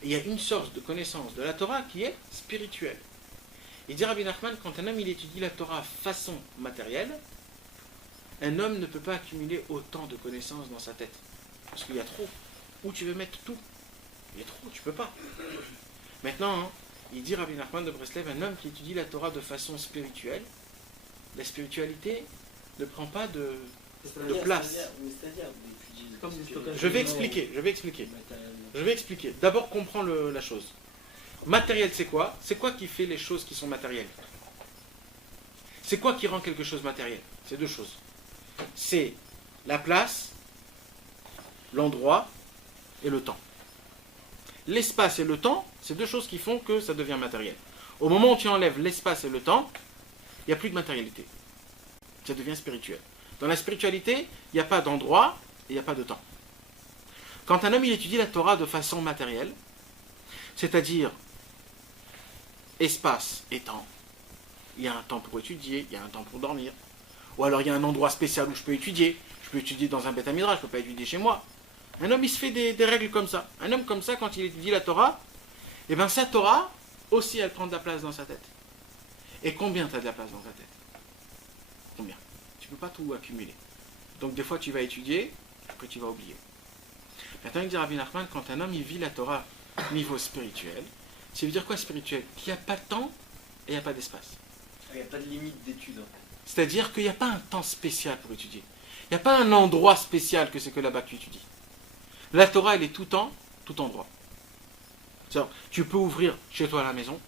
Et il y a une sorte de connaissance de la Torah qui est spirituelle. Il dit Rabbi Nachman, quand un homme il étudie la Torah façon matérielle, un homme ne peut pas accumuler autant de connaissances dans sa tête. Parce qu'il y a trop. Où tu veux mettre tout? Il y a trop, tu peux pas. Maintenant, il dit Rabbi Nachman de Breslev, un homme qui étudie la Torah de façon spirituelle, la spiritualité ne prend pas de place. Je vais expliquer. D'abord, comprends la chose. Matériel, c'est quoi? C'est quoi qui fait les choses qui sont matérielles? C'est quoi qui rend quelque chose matériel? C'est deux choses. C'est la place, l'endroit et le temps. l'espace et le temps, c'est deux choses qui font que ça devient matériel. Au moment où tu enlèves l'espace et le temps, il n'y a plus de matérialité. Ça devient spirituel. Dans la spiritualité, il n'y a pas d'endroit et il n'y a pas de temps. Quand un homme il étudie la Torah de façon matérielle, c'est-à-dire espace et temps, il y a un temps pour étudier, il y a un temps pour dormir, ou alors il y a un endroit spécial où je peux étudier dans un Beth Midrash, je ne peux pas étudier chez moi. Un homme il se fait des règles comme ça. Un homme comme ça, quand il étudie la Torah, et bien sa Torah, aussi elle prend de la place dans sa tête. Et combien tu as de la place dans ta tête? Combien? Tu ne peux pas tout accumuler. Donc des fois tu vas étudier, après tu vas oublier. Maintenant il dit Rabbi Nachman, quand un homme il vit la Torah niveau spirituel, ça veut dire quoi spirituel? Qu'il n'y a pas de temps et il n'y a pas d'espace. Il n'y a pas de limite d'étude. C'est-à-dire qu'il n'y a pas un temps spécial pour étudier. Il n'y a pas un endroit spécial que c'est que là-bas que tu étudies. La Torah elle est tout temps, tout endroit. C'est-à-dire, tu peux ouvrir chez toi à la maison,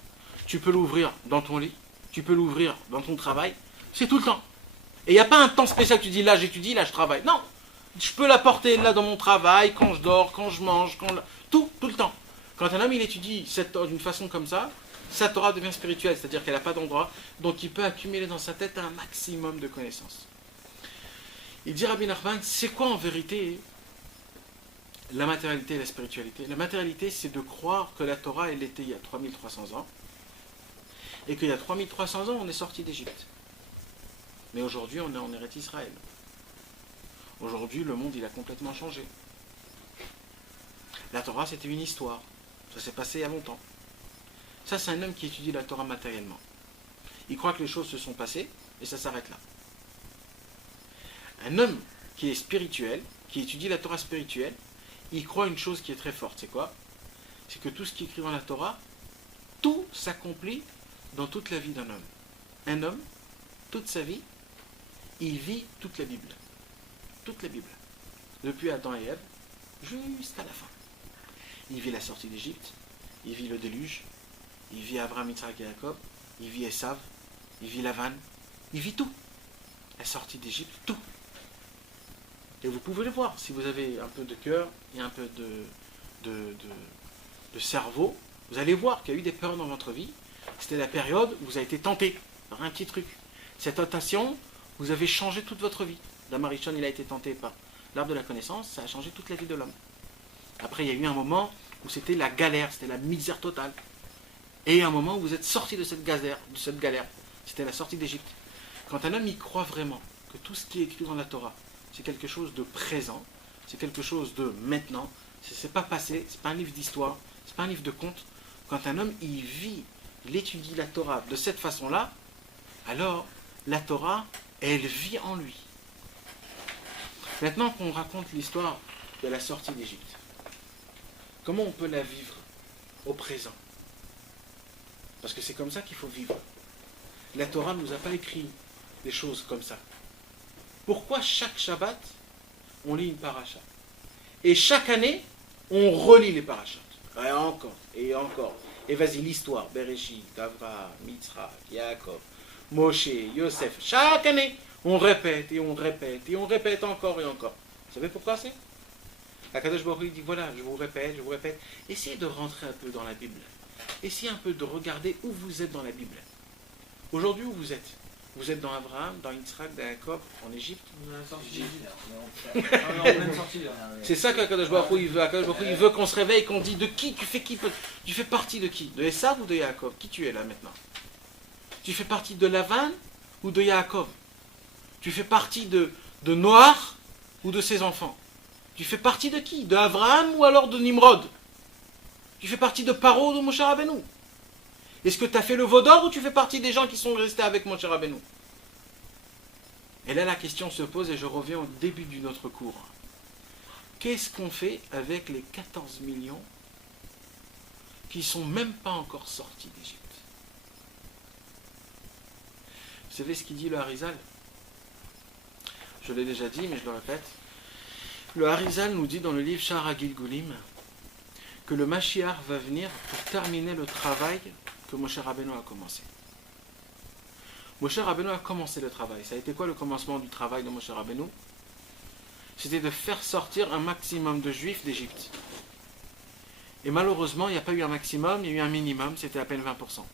tu peux l'ouvrir dans ton lit, tu peux l'ouvrir dans ton travail, c'est tout le temps. Et il n'y a pas un temps spécial que tu dis là j'étudie, là je travaille. Non, je peux l'apporter là dans mon travail, quand je dors, quand je mange, tout le temps. Quand un homme il étudie d'une façon comme ça, sa Torah devient spirituelle, c'est-à-dire qu'elle n'a pas d'endroit, donc il peut accumuler dans sa tête un maximum de connaissances. Il dit Rabbi Nachman, c'est quoi en vérité la matérialité et la spiritualité? La matérialité, c'est de croire que la Torah, elle était il y a 3300 ans, et qu'il y a 3300 ans, on est sorti d'Égypte. Mais aujourd'hui, on est en Eretz Israël. Aujourd'hui, le monde, il a complètement changé. La Torah, c'était une histoire. Ça s'est passé il y a longtemps. Ça, c'est un homme qui étudie la Torah matériellement. Il croit que les choses se sont passées, et ça s'arrête là. Un homme qui est spirituel, qui étudie la Torah spirituelle, il croit une chose qui est très forte. C'est quoi? C'est que tout ce qui est écrit dans la Torah, tout s'accomplit dans toute la vie d'un homme. Un homme, toute sa vie, il vit toute la Bible. Toute la Bible. Depuis Adam et Ève, jusqu'à la fin. Il vit la sortie d'Égypte, il vit le déluge, il vit Abraham, Yitzhak et Jacob, il vit Esav, il vit Lavan, il vit tout. La sortie d'Égypte, tout. Et vous pouvez le voir, si vous avez un peu de cœur et un peu de cerveau, vous allez voir qu'il y a eu des périodes dans votre vie. C'était la période où vous avez été tenté par un petit truc. Cette tentation, vous avez changé toute votre vie. Damarichon, il a été tenté par l'arbre de la connaissance, ça a changé toute la vie de l'homme. Après, il y a eu un moment où c'était la galère, c'était la misère totale. Et un moment où vous êtes sorti de cette galère, c'était la sortie d'Égypte. Quand un homme y croit vraiment que tout ce qui est écrit dans la Torah, c'est quelque chose de présent, c'est quelque chose de maintenant, c'est pas passé, c'est pas un livre d'histoire, c'est pas un livre de contes. Quand un homme y vit, il étudie la Torah de cette façon-là, alors la Torah, elle vit en lui. Maintenant qu'on raconte l'histoire de la sortie d'Égypte, comment on peut la vivre au présent? Parce que c'est comme ça qu'il faut vivre. La Torah ne nous a pas écrit des choses comme ça. Pourquoi chaque Shabbat, on lit une paracha? Et chaque année, on relit les parachas. Et encore, et encore. Et vas-y, l'histoire. Bereshit, Avraham, Yitzhak, Yaakov, Moshe, Yosef. Chaque année, on répète, et on répète, et on répète encore et encore. Vous savez pourquoi c'est? Akadosh Baruch Hu dit, voilà, je vous répète. Essayez de rentrer un peu dans la Bible. Essayez un peu de regarder où vous êtes dans la Bible. Aujourd'hui, où vous êtes? Vous êtes dans Abraham, dans Yitzhak, dans Jacob, en Égypte. On est sorti d'Égypte. On est en pleine sortie là. C'est ça qu'Akadosh Baruch Hu il veut. Akadosh Baruch Hu, il veut qu'on se réveille, qu'on dit de qui tu fais qui? Tu fais partie de qui? De Esav ou de Jacob? Qui tu es là maintenant? Tu fais partie de Lavan ou de Jacob? Tu fais partie de Noach ou de ses enfants? Tu fais partie de qui? De Abraham ou alors de Nimrod? Tu fais partie de Paro ou de Moshe Rabbeinu? Est-ce que tu as fait le veau d'or ou tu fais partie des gens qui sont restés avec Moshe Rabbeinu? Et là la question se pose et je reviens au début de notre cours. Qu'est-ce qu'on fait avec les 14 millions qui ne sont même pas encore sortis d'Égypte? Vous savez ce qu'il dit le Harizal? Je l'ai déjà dit mais je le répète. Le Harizal nous dit dans le livre Sha'ar HaGilgulim que le Mashiach va venir pour terminer le travail que Moshe Rabbeinu a commencé. Moshe Rabbeinu a commencé le travail. Ça a été quoi le commencement du travail de Moshe Rabbeinu? C'était de faire sortir un maximum de Juifs d'Égypte. Et malheureusement, il n'y a pas eu un maximum, il y a eu un minimum, c'était à peine 20%.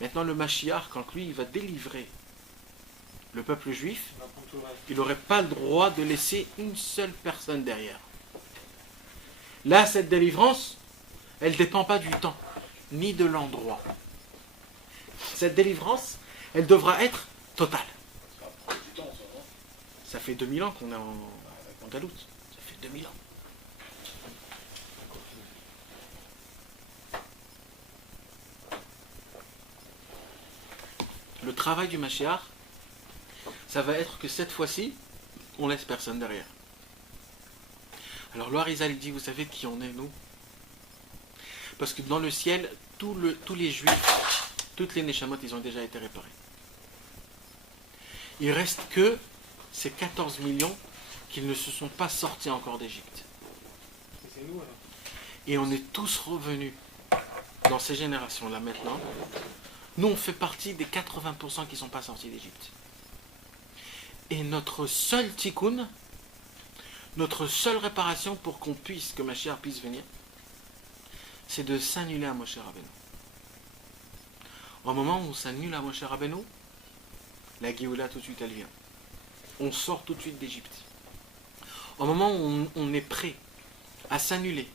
Maintenant, le Mashiach, quand lui, il va délivrer le peuple juif, On apprend tout le reste. il n'aurait pas le droit de laisser une seule personne derrière. Là, cette délivrance, elle ne dépend pas du temps, ni de l'endroit. Cette délivrance, elle devra être totale. Ça va prendre du temps, ça, non? Ça fait 2000 ans qu'on est en galoute. Ça fait 2000 ans. Le travail du Mashiach, ça va être que cette fois-ci, on laisse personne derrière. Alors Loarizal il dit, vous savez qui on est, nous? Parce que dans le ciel, tous les juifs, toutes les Neshamot, ils ont déjà été réparés. Il reste que ces 14 millions qui ne se sont pas sortis encore d'Égypte. Et c'est nous alors. Et on est tous revenus dans ces générations-là maintenant. Nous, on fait partie des 80% qui ne sont pas sortis d'Égypte. Et notre seul tikkun, notre seule réparation pour qu'on puisse, que Mashiach puisse venir, c'est de s'annuler à Moshe Rabbeinu. Au moment où on s'annule à Moshe Rabbeinu, la Géoula tout de suite elle vient. On sort tout de suite d'Égypte. Au moment où on est prêt à s'annuler,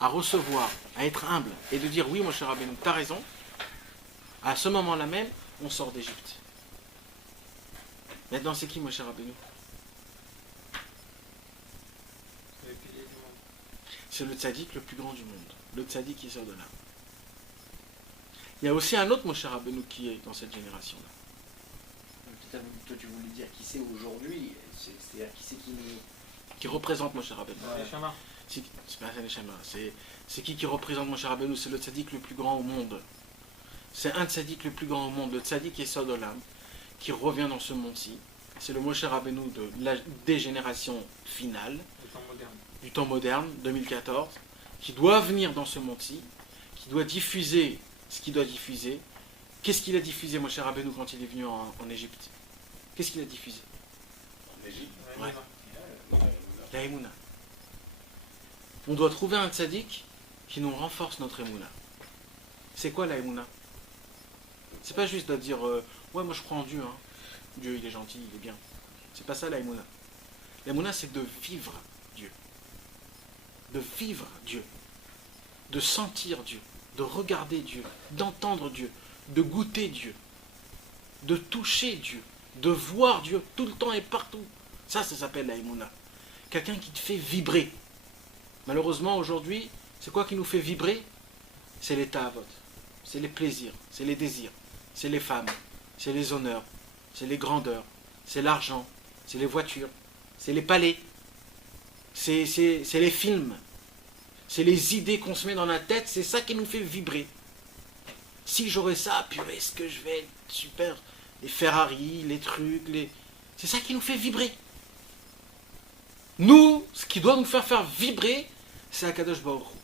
à recevoir, à être humble et de dire oui Moshe Rabbeinu, t'as raison, à ce moment-là même, on sort d'Égypte. Maintenant c'est qui Moshe Rabbeinu? Le pilier du monde. C'est le tzaddik le plus grand du monde. Le tzaddik qui sort de là. Il y a aussi un autre Moshe Rabbeinu qui est dans cette génération-là. Toi, tu voulais dire qui c'est aujourd'hui, c'est-à-dire qui c'est qui nous... Qui représente Moshe Rabbeinu. Les Shamas. C'est pas un Neshama, c'est qui représente Moshe Rabbeinu? C'est le tzaddik le plus grand au monde. C'est un tzaddik le plus grand au monde, le tzaddik qui est sort de l'âme, qui revient dans ce monde-ci. C'est le Moshe Rabbeinu des générations finales, Le temps moderne. du temps moderne, 2014, qui doit venir dans ce monde-ci, qui doit diffuser ce qu'il doit diffuser. Qu'est-ce qu'il a diffusé, Moshe Rabbeinu, quand il est venu en Égypte? Qu'est-ce qu'il a diffusé? En Égypte. Ouais. Nima. La Emouna. On doit trouver un tzaddik qui nous renforce notre Emouna. C'est quoi la Emouna? C'est pas juste de dire ouais, moi je crois en Dieu, hein. Dieu il est gentil, il est bien. C'est pas ça la Emouna. La Emouna, c'est de vivre Dieu. De vivre Dieu. De sentir Dieu. De regarder Dieu. D'entendre Dieu. De goûter Dieu. De toucher Dieu. De voir Dieu tout le temps et partout. Ça s'appelle la Emouna. Quelqu'un qui te fait vibrer. Malheureusement, aujourd'hui, c'est quoi qui nous fait vibrer? C'est les ta'avot. C'est les plaisirs. C'est les désirs. C'est les femmes. C'est les honneurs. C'est les grandeurs. C'est l'argent. C'est les voitures. C'est les palais. C'est les films. C'est les idées qu'on se met dans la tête. C'est ça qui nous fait vibrer. Si j'aurais ça, purée, est-ce que je vais être super? Les Ferrari, les trucs, c'est ça qui nous fait vibrer. Nous, ce qui doit nous faire vibrer, c'est Akadosh Baruch Hu.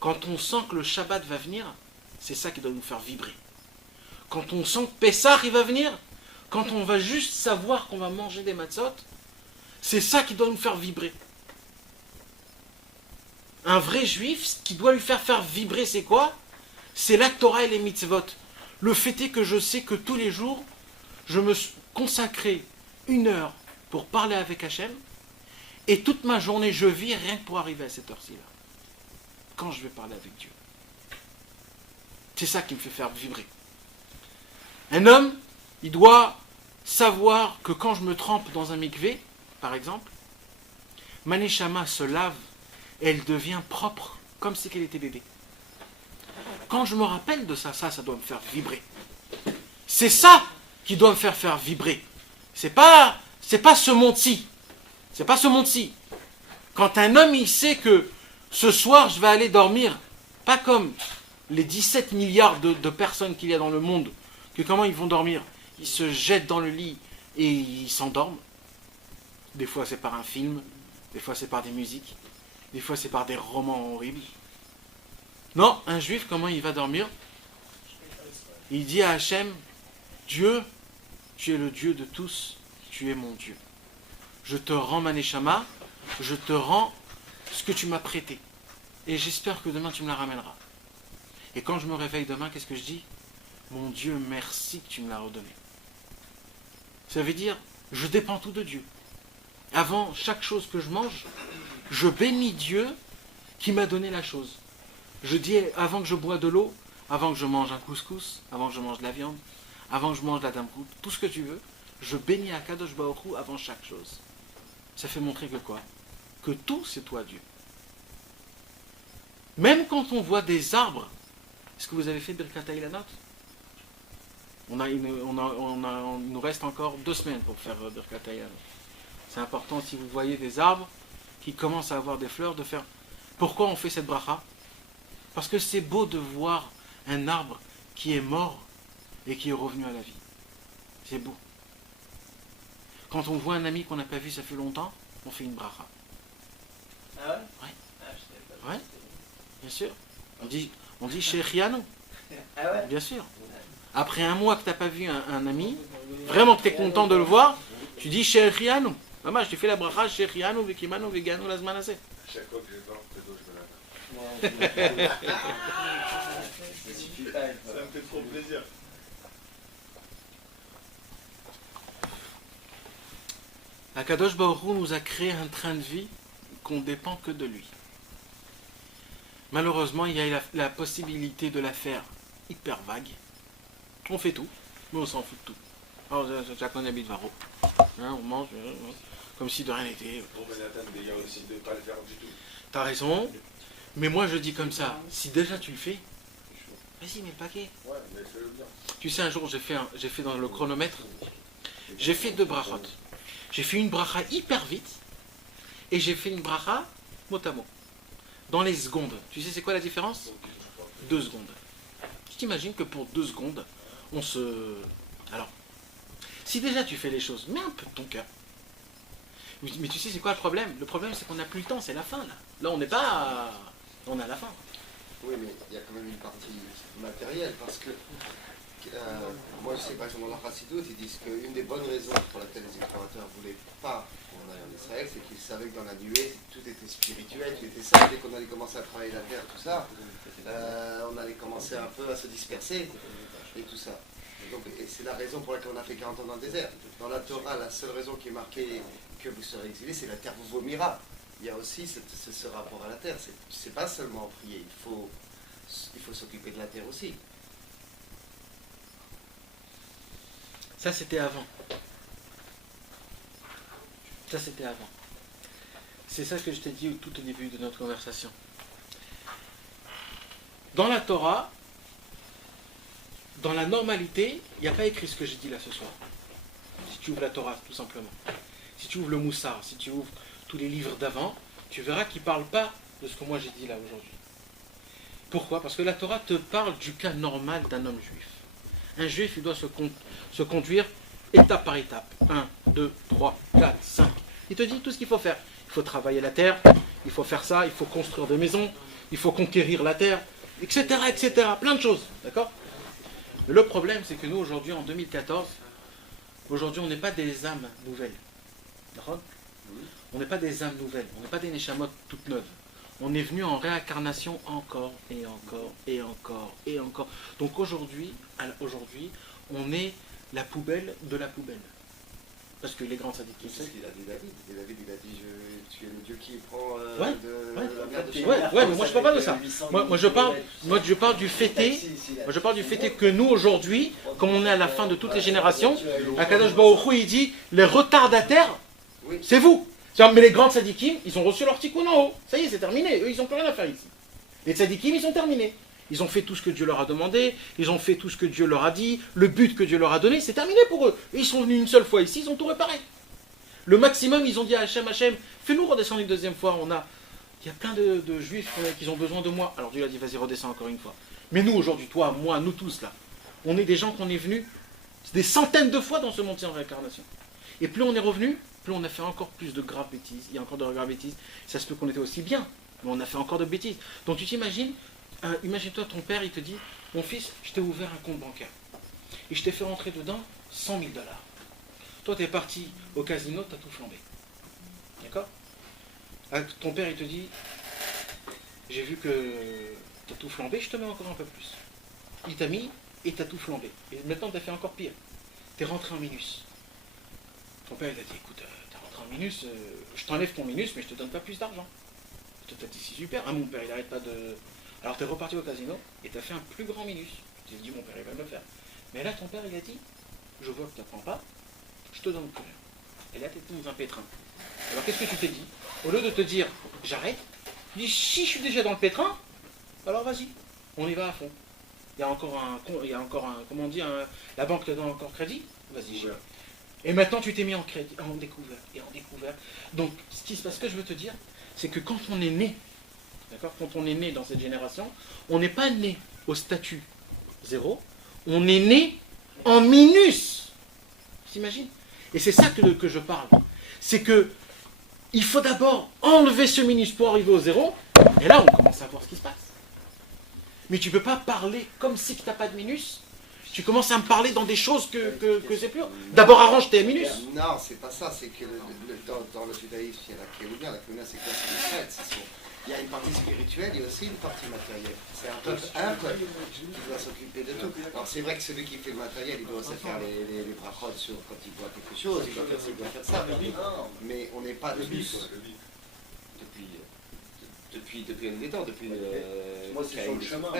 Quand on sent que le Shabbat va venir, c'est ça qui doit nous faire vibrer. Quand on sent que Pessah il va venir, quand on va juste savoir qu'on va manger des matzot, c'est ça qui doit nous faire vibrer. Un vrai juif, ce qui doit lui faire vibrer, c'est quoi? C'est la Torah et les mitzvot. Le fait est que je sais que tous les jours, je me consacrer 1 heure pour parler avec Hachem, et toute ma journée, je vis rien que pour arriver à cette heure-ci-là. Quand je vais parler avec Dieu. C'est ça qui me fait faire vibrer. Un homme, il doit savoir que quand je me trempe dans un mikvé, par exemple, ma neshama se lave et elle devient propre, comme si qu'elle était bébé. Quand je me rappelle de ça, ça doit me faire vibrer. C'est ça qui doit me faire vibrer. C'est pas ce monde-ci. C'est pas ce monde-ci. Quand un homme, il sait que ce soir, je vais aller dormir, pas comme les 17 milliards de personnes qu'il y a dans le monde, que comment ils vont dormir? Ils se jettent dans le lit et ils s'endorment. Des fois, c'est par un film, des fois, c'est par des musiques, des fois, c'est par des romans horribles. Non, un juif, comment il va dormir? Il dit à Hachem, Dieu, tu es le Dieu de tous, tu es mon Dieu. Je te rends ma neshama, je te rends ce que tu m'as prêté. et j'espère que demain tu me la ramèneras. Et quand je me réveille demain, qu'est-ce que je dis? Mon Dieu, merci que tu me l'as redonné. Ça veut dire, je dépends tout de Dieu. Avant chaque chose que je mange, je bénis Dieu qui m'a donné la chose. Je dis, avant que je bois de l'eau, avant que je mange un couscous, avant que je mange de la viande, avant que je mange de la damgout, tout ce que tu veux, je bénis Akadosh Baruch Hu avant chaque chose. Ça fait montrer que quoi? Que tout c'est toi Dieu. Même quand on voit des arbres, est-ce que vous avez fait Birkat Ilanot? Il nous reste encore 2 semaines pour faire Birkat Ilanot. C'est important, si vous voyez des arbres qui commencent à avoir des fleurs, de faire... Pourquoi on fait cette bracha? Parce que c'est beau de voir un arbre qui est mort et qui est revenu à la vie. C'est beau. Quand on voit un ami qu'on n'a pas vu ça fait longtemps, on fait une bracha. Ah ouais? Ouais. Ah, je savais pas. Ouais, bien sûr. On dit Shechianu. Ah ouais? Bien sûr. Après un mois que tu n'as pas vu un ami, vraiment que tu es content de le voir, tu dis Shechianu. Maman, je te fais la bracha Shechianu, Vekimanu, Veganu, Lazmanase. Chaque fois que je dors, je me lave. Ça suffit pas. Ça me fait trop plaisir. Akadosh Baruch Hu nous a créé un train de vie qu'on dépend que de lui. Malheureusement, il y a la possibilité de la faire hyper vague. On fait tout, mais on s'en fout de tout. Alors, chacun habite Varo. On mange, comme si de rien n'était. Bon, mais Nathan, il y a aussi de ne pas le faire du tout. T'as raison, mais moi je dis comme ça, si déjà tu le fais, vas-y, mets le paquet. Ouais, mais fais-le bien. Tu sais, un jour, j'ai fait dans le chronomètre, j'ai fait 2 brachot. J'ai fait une bracha hyper vite, et j'ai fait une bracha mot à mot. Dans les secondes. Tu sais c'est quoi la différence? 2 secondes. Tu t'imagines que pour 2 secondes, on se... Alors, si déjà tu fais les choses, mets un peu de ton cœur. Mais tu sais c'est quoi le problème? Le problème c'est qu'on n'a plus le temps, c'est la fin là. Là on n'est pas... On est à la fin. Oui, mais il y a quand même une partie matérielle, parce que moi je sais par exemple dans la Chassidoute, ils disent qu'une des bonnes raisons pour laquelle les explorateurs ne voulaient pas qu'on aille en Israël, c'est qu'ils savaient que dans la nuée, tout était spirituel, tout était ça. Dès qu'on allait commencer à travailler la terre, tout ça, on allait commencer un peu à se disperser et tout ça. Et c'est la raison pour laquelle on a fait 40 ans dans le désert. Dans la Torah, la seule raison qui est marquée que vous serez exilés, c'est la terre vous vomira. Il y a aussi ce rapport à la terre. C'est pas seulement prier, il faut s'occuper de la terre aussi. Ça c'était avant. Ça c'était avant. C'est ça que je t'ai dit tout au début de notre conversation. Dans la Torah, dans la normalité, il n'y a pas écrit ce que j'ai dit là ce soir. Si tu ouvres la Torah, tout simplement. Si tu ouvres le Moussar, si tu ouvres tous les livres d'avant, tu verras qu'ils ne parlent pas de ce que moi j'ai dit là aujourd'hui. Pourquoi? Parce que la Torah te parle du cas normal d'un homme juif. Un juif, il doit se conduire étape par étape. 1, 2, 3, 4, 5. Il te dit tout ce qu'il faut faire. Il faut travailler la terre, il faut faire ça, il faut construire des maisons, il faut conquérir la terre, etc., etc. Plein de choses, d'accord? Mais le problème, c'est que nous, aujourd'hui, en 2014, aujourd'hui, on n'est pas des âmes nouvelles. D'accord? On n'est pas des âmes nouvelles, on n'est pas des neshamot toutes neuves. On est venu en réincarnation encore et encore et encore et encore. Donc aujourd'hui, on est la poubelle de la poubelle. Parce que les grands sadikim, C'est ce qu'il a dit David. Et David, il a dit tu es le Dieu qui prend Ouais, de ouais. la mer de chez Ouais, mais moi je parle pas de ça. Moi je parle du fêté. Moi je parle du fêté que nous aujourd'hui, comme on est à la fin de toutes les générations, Akadosh Baruch Hu il dit les retardataires, Oui. c'est vous. Mais les grands tzadikim, ils ont reçu leur tikkun en haut. Ça y est, c'est terminé. Eux, ils n'ont plus rien à faire ici. Les tzadikim, ils sont terminés. Ils ont fait tout ce que Dieu leur a demandé. Ils ont fait tout ce que Dieu leur a dit. Le but que Dieu leur a donné, c'est terminé pour eux. Ils sont venus une seule fois ici, ils ont tout réparé. Le maximum, ils ont dit à Hachem, fais-nous redescendre une deuxième fois. Il y a plein de juifs qui ont besoin de moi. Alors Dieu a dit, vas-y, redescends encore une fois. Mais nous, aujourd'hui, toi, moi, nous tous, là, on est des gens qu'on est venus des centaines de fois dans ce monde en réincarnation. Et plus on est revenu, plus on a fait encore plus de graves bêtises. Il y a encore de graves bêtises. Ça se peut qu'on était aussi bien, mais on a fait encore de bêtises. Donc tu t'imagines, imagine-toi ton père, il te dit, mon fils, je t'ai ouvert un compte bancaire. Et je t'ai fait rentrer dedans $100 000. Toi, tu es parti au casino, tu as tout flambé. D'accord? Ton père, il te dit, j'ai vu que t'as tout flambé, je te mets encore un peu plus. Il t'a mis et t'as tout flambé. Et maintenant t'as fait encore pire. T'es rentré en minus. Ton père il a dit, écoute, t'es rentré en minus, je t'enlève ton minus, mais je te donne pas plus d'argent. Toi t'as dit, c'est super, hein, mon père il arrête pas de... Alors t'es reparti au casino et t'as fait un plus grand minus. Tu t'es dit, mon père il va me le faire. Mais là ton père il a dit, je vois que t'apprends pas, je te donne plus rien. Et là t'es dans un pétrin. Alors qu'est-ce que tu t'es dit? Au lieu de te dire, j'arrête, tu dis, si je suis déjà dans le pétrin, alors vas-y, on y va à fond. Il y a encore un, comment on dit, la banque te donne encore crédit, vas-y, j'y vais. Et maintenant tu t'es mis en crédit, en découvert, et en découvert. Donc ce que je veux te dire, c'est que quand on est né, d'accord, quand on est né dans cette génération, on n'est pas né au statut 0, on est né en minus. T'imagines? Et c'est ça que je parle. C'est que il faut d'abord enlever ce minus pour arriver au 0, et là on commence à voir ce qui se passe. Mais tu ne peux pas parler comme si tu n'as pas de minus. Tu commences à me parler dans des choses que c'est plus. D'abord arrange tes minus. Non, c'est pas ça, c'est que dans le judaïsme, il y a la kéounia. La kéounia, c'est quoi? C'est les fêtes. Il y a une partie spirituelle, il y a aussi une partie matérielle. C'est un peuple qui doit s'occuper de tout. Alors c'est vrai que celui qui fait le matériel, il doit aussi faire les brachot sur quand il voit quelque chose, il doit faire ci, il doit faire ça. Mais on n'est pas tous, depuis un temps, depuis moi c'est sur le chemin.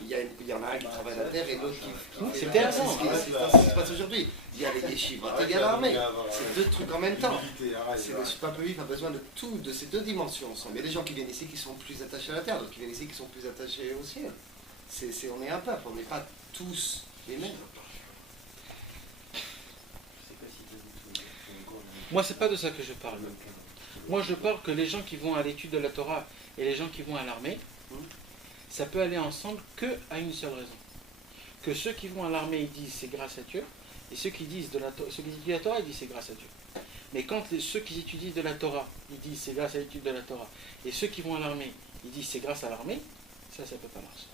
Il y en a un qui travaille la terre et l'autre qui C'est fait intéressant. C'est ce qui se passe aujourd'hui. Il y a les yeshivot et il y a l'armée. C'est deux trucs en même temps. Le peuple juif a besoin de tout, de ces deux dimensions ensemble. Il y a des gens qui viennent ici qui sont plus attachés à la terre, d'autres qui viennent ici qui sont plus attachés au ciel. On est un peuple, on n'est pas tous les mêmes. Moi, c'est pas de ça que je parle. Moi, je parle que les gens qui vont à l'étude de la Torah et les gens qui vont à l'armée, ça peut aller ensemble qu'à une seule raison. Que ceux qui vont à l'armée, ils disent c'est grâce à Dieu, et ceux qui disent de la Torah, ils disent c'est grâce à Dieu. Mais quand ceux qui étudient de la Torah, ils disent c'est grâce à l'étude de la Torah, et ceux qui vont à l'armée, ils disent c'est grâce à l'armée, ça peut pas marcher.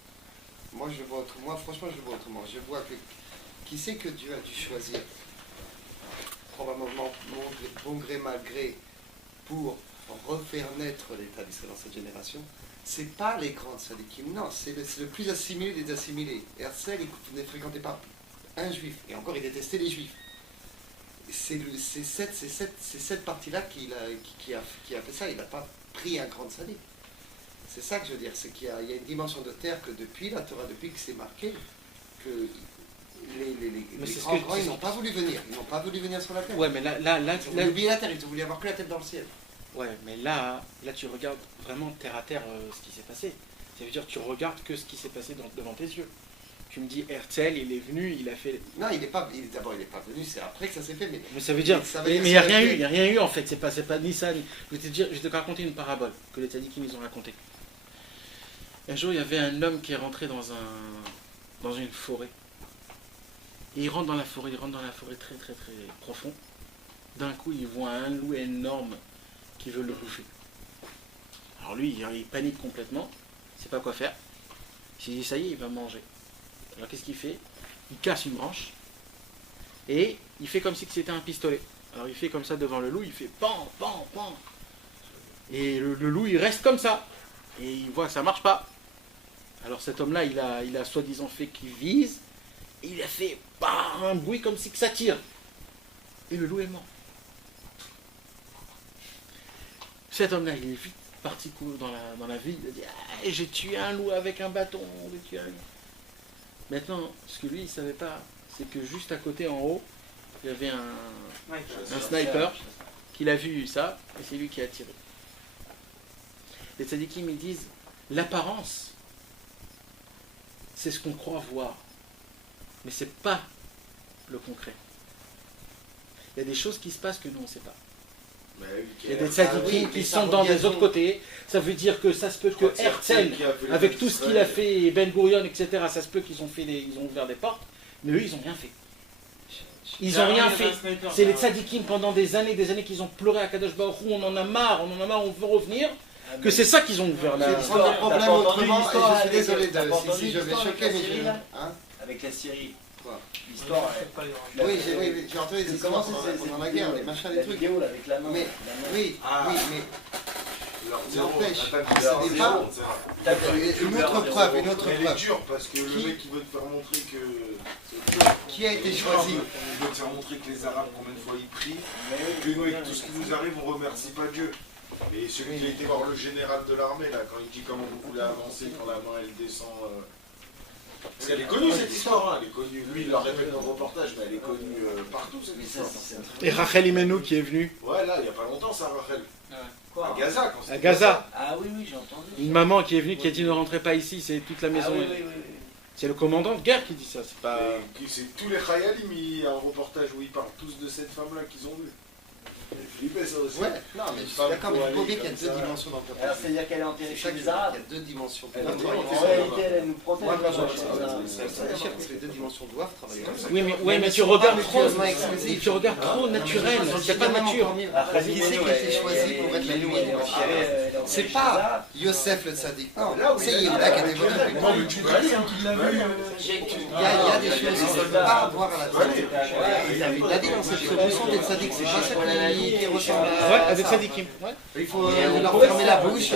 Moi, franchement, je vois autrement. Je vois que qui sait que Dieu a dû choisir, probablement bon gré, mal gré, pour refaire naître l'État d'Israël dans cette génération. C'est pas les grandes sadikim, non, c'est le plus assimilé des assimilés. Herzl, il ne fréquentait pas un juif, et encore il détestait les juifs. C'est cette partie-là qui a fait ça, il n'a pas pris un grand sadique. C'est ça que je veux dire, c'est qu'il y a une dimension de terre que depuis la Torah, depuis que c'est marqué, que les grands, ils n'ont pas voulu venir, ils n'ont pas voulu venir sur la terre. Ouais, mais là, Ils ont voulu oublier la terre, ils ont voulu avoir que la tête dans le ciel. ouais, mais là, tu regardes vraiment terre à terre ce qui s'est passé. Ça veut dire que tu regardes que ce qui s'est passé devant tes yeux. Tu me dis Herzl, il est venu, il a fait. Non, d'abord il n'est pas venu, c'est après que ça s'est fait. Mais ça veut dire. Mais il n'y a rien eu en fait. C'est pas ni ça. Je vais te raconter une parabole que les tzadikim ils ont raconté. Un jour, il y avait un homme qui est rentré dans une forêt. Et il rentre dans la forêt très très très profond. D'un coup, il voit un loup énorme qui veut le bouffer. Alors lui, il panique complètement. Il ne sait pas quoi faire. Il s'est dit, ça y est, il va manger. Alors qu'est-ce qu'il fait? Il casse une branche et il fait comme si c'était un pistolet. Alors il fait comme ça devant le loup, il fait pan, pan, pan. Et le loup, il reste comme ça. Et il voit que ça ne marche pas. Alors cet homme-là, il a soi-disant fait qu'il vise. Et il a fait un bruit comme si que ça tire. Et le loup est mort. Cet homme-là, il est vite parti courir dans la ville. Il a dit, ah, j'ai tué un loup avec un bâton. J'ai tué un loup. Maintenant, ce que lui, il ne savait pas, c'est que juste à côté, en haut, il y avait un sniper qui a vu ça, et c'est lui qui a tiré. Les tzadikim, ils disent, l'apparence, c'est ce qu'on croit voir, mais ce n'est pas le concret. Il y a des choses qui se passent que nous, on ne sait pas. Il y a des tzadikim qui sont dans les autres côtés. Ça veut dire que ça se peut que Herzl, avec tout ce qu'il a fait, Ben Gurion, etc., ça se peut qu'ils ont ouvert des portes, mais eux, ils n'ont rien fait. Ils n'ont rien fait. C'est les tzadikim pendant des années qu'ils ont pleuré à Kadosh Baruch Hu, on en a marre, on veut revenir, que c'est ça qu'ils ont ouvert là. Je vais prendre le problème autrement, et je suis désolé si je vais choquer, mais avec la Syrie. L'histoire. Oui, j'ai entendu des histoires pendant la guerre, les machins, les trucs. Avec la main. Mais, oui, mais N'empêche, Attends, ce n'est pas une autre preuve, une autre Elle est preuve. dure parce que le Qui- mec il veut te faire montrer que c'est dur. Qui a été choisi? Il veut te faire montrer que les Arabes, combien de fois ils prient, que nous, avec tout ce qui nous arrive, on remercie pas Dieu. Et celui qui a été voir le général de l'armée, là, quand il dit comment vous voulez avancer, quand la main elle descend. Parce qu'elle est connue cette histoire, hein, elle est connue. Lui il la répète dans le reportage, mais elle est connue partout cette histoire. Et Rachel Imenu qui est venu Ouais, là, il n'y a pas longtemps ça, Rachel. Quoi À Gaza, quand à c'était Gaza. Ah oui, oui, j'ai entendu. Une maman qui est venue qui a dit ne rentrez pas ici, c'est toute la Ah maison. oui, oui, oui, oui. C'est le commandant de guerre qui dit ça, c'est pas. C'est tous les Khayalim, il y a un reportage où ils parlent tous de cette femme-là qu'ils ont vue. Flippé ça aussi. Ouais, non, mais je suis d'accord, mais il faut oublier qu'il y a deux dimensions dans le Alors, propos. c'est-à-dire qu'elle est enterrée C'est chez ça que les je veux dire, Arabes. il y a deux dimensions. Elle a En été réalité, elle nous protège. Moi, quand quoi, je chez les Arabes. parce que les deux dimensions doivent travailler comme ça. Oui, mais tu sont regardes pas trop. mutuellement exclusifs. Tu regardes trop naturel. Il n'y a pas de nature. Après, Qui c'est qui a été choisi pour être la nuée? C'est pas Yosef le tzaddik. Non, c'est Yehuda qui a été voté. Il y a des choses qu'on ne peut pas voir à la télé. Il a dit dans cette solution des tzaddik, c'est pas ça qui ressemble à. Ouais, avec Sadikim. Ouais. Il faut leur fermer la bouche.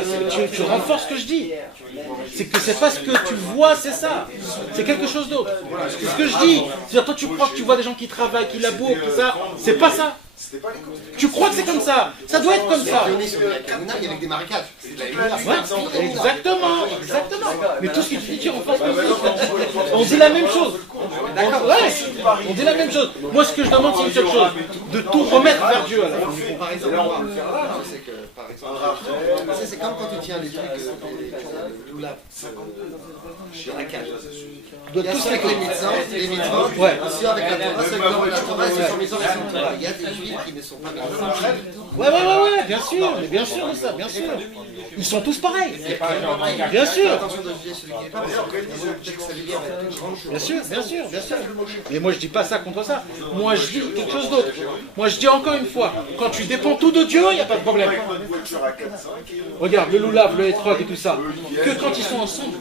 Tu renforces ce que je dis. C'est que c'est pas ce que tu vois, c'est ça. C'est quelque chose d'autre. C'est ce que je dis. C'est-à-dire, toi, tu crois que tu vois des gens qui travaillent, qui labourent, tout ça. C'est pas ça. C'était pas les côtés. Tu crois que c'est comme ça. Ça doit être comme ça. On est sur la Kamuna, il y avait des marécages. C'est de la Kamuna, c'est Ouais, un exemple. exactement, exactement. Mais tout ce que tu dis, tu renforces quelque chose. On dit la même chose. D'accord, ouais. On dit la même chose. Moi, ce que je demande, c'est une seule chose. De tout remettre vers Dieu. alors. Par exemple, c'est que, par exemple, c'est comme quand tu tiens les trucs, le loulab, chez la cage. Il y a ça avec les mitzvot, Ouais. aussi avec la Torah, ceux qui ont la Torah, ceux qui sont mis en Torah. Il y a des juifs qui ne sont pas mis en Torah. Ouais, bien sûr, mais bien sûr de ça, bien sûr. Ils sont tous pareils. Bien sûr. Attention de juger celui qui n'est pas, parce que peut-être que ça veut dire une grande chose. Bien sûr, bien sûr, bien sûr. Mais moi je dis pas ça contre ça. Moi je dis quelque chose d'autre. Moi je dis encore une fois, quand tu dépends tout de Dieu, il n'y a pas de problème. Une voiture à 4-5 Regarde, le loulav, le hétrog et tout ça. Que quand ils sont ensemble,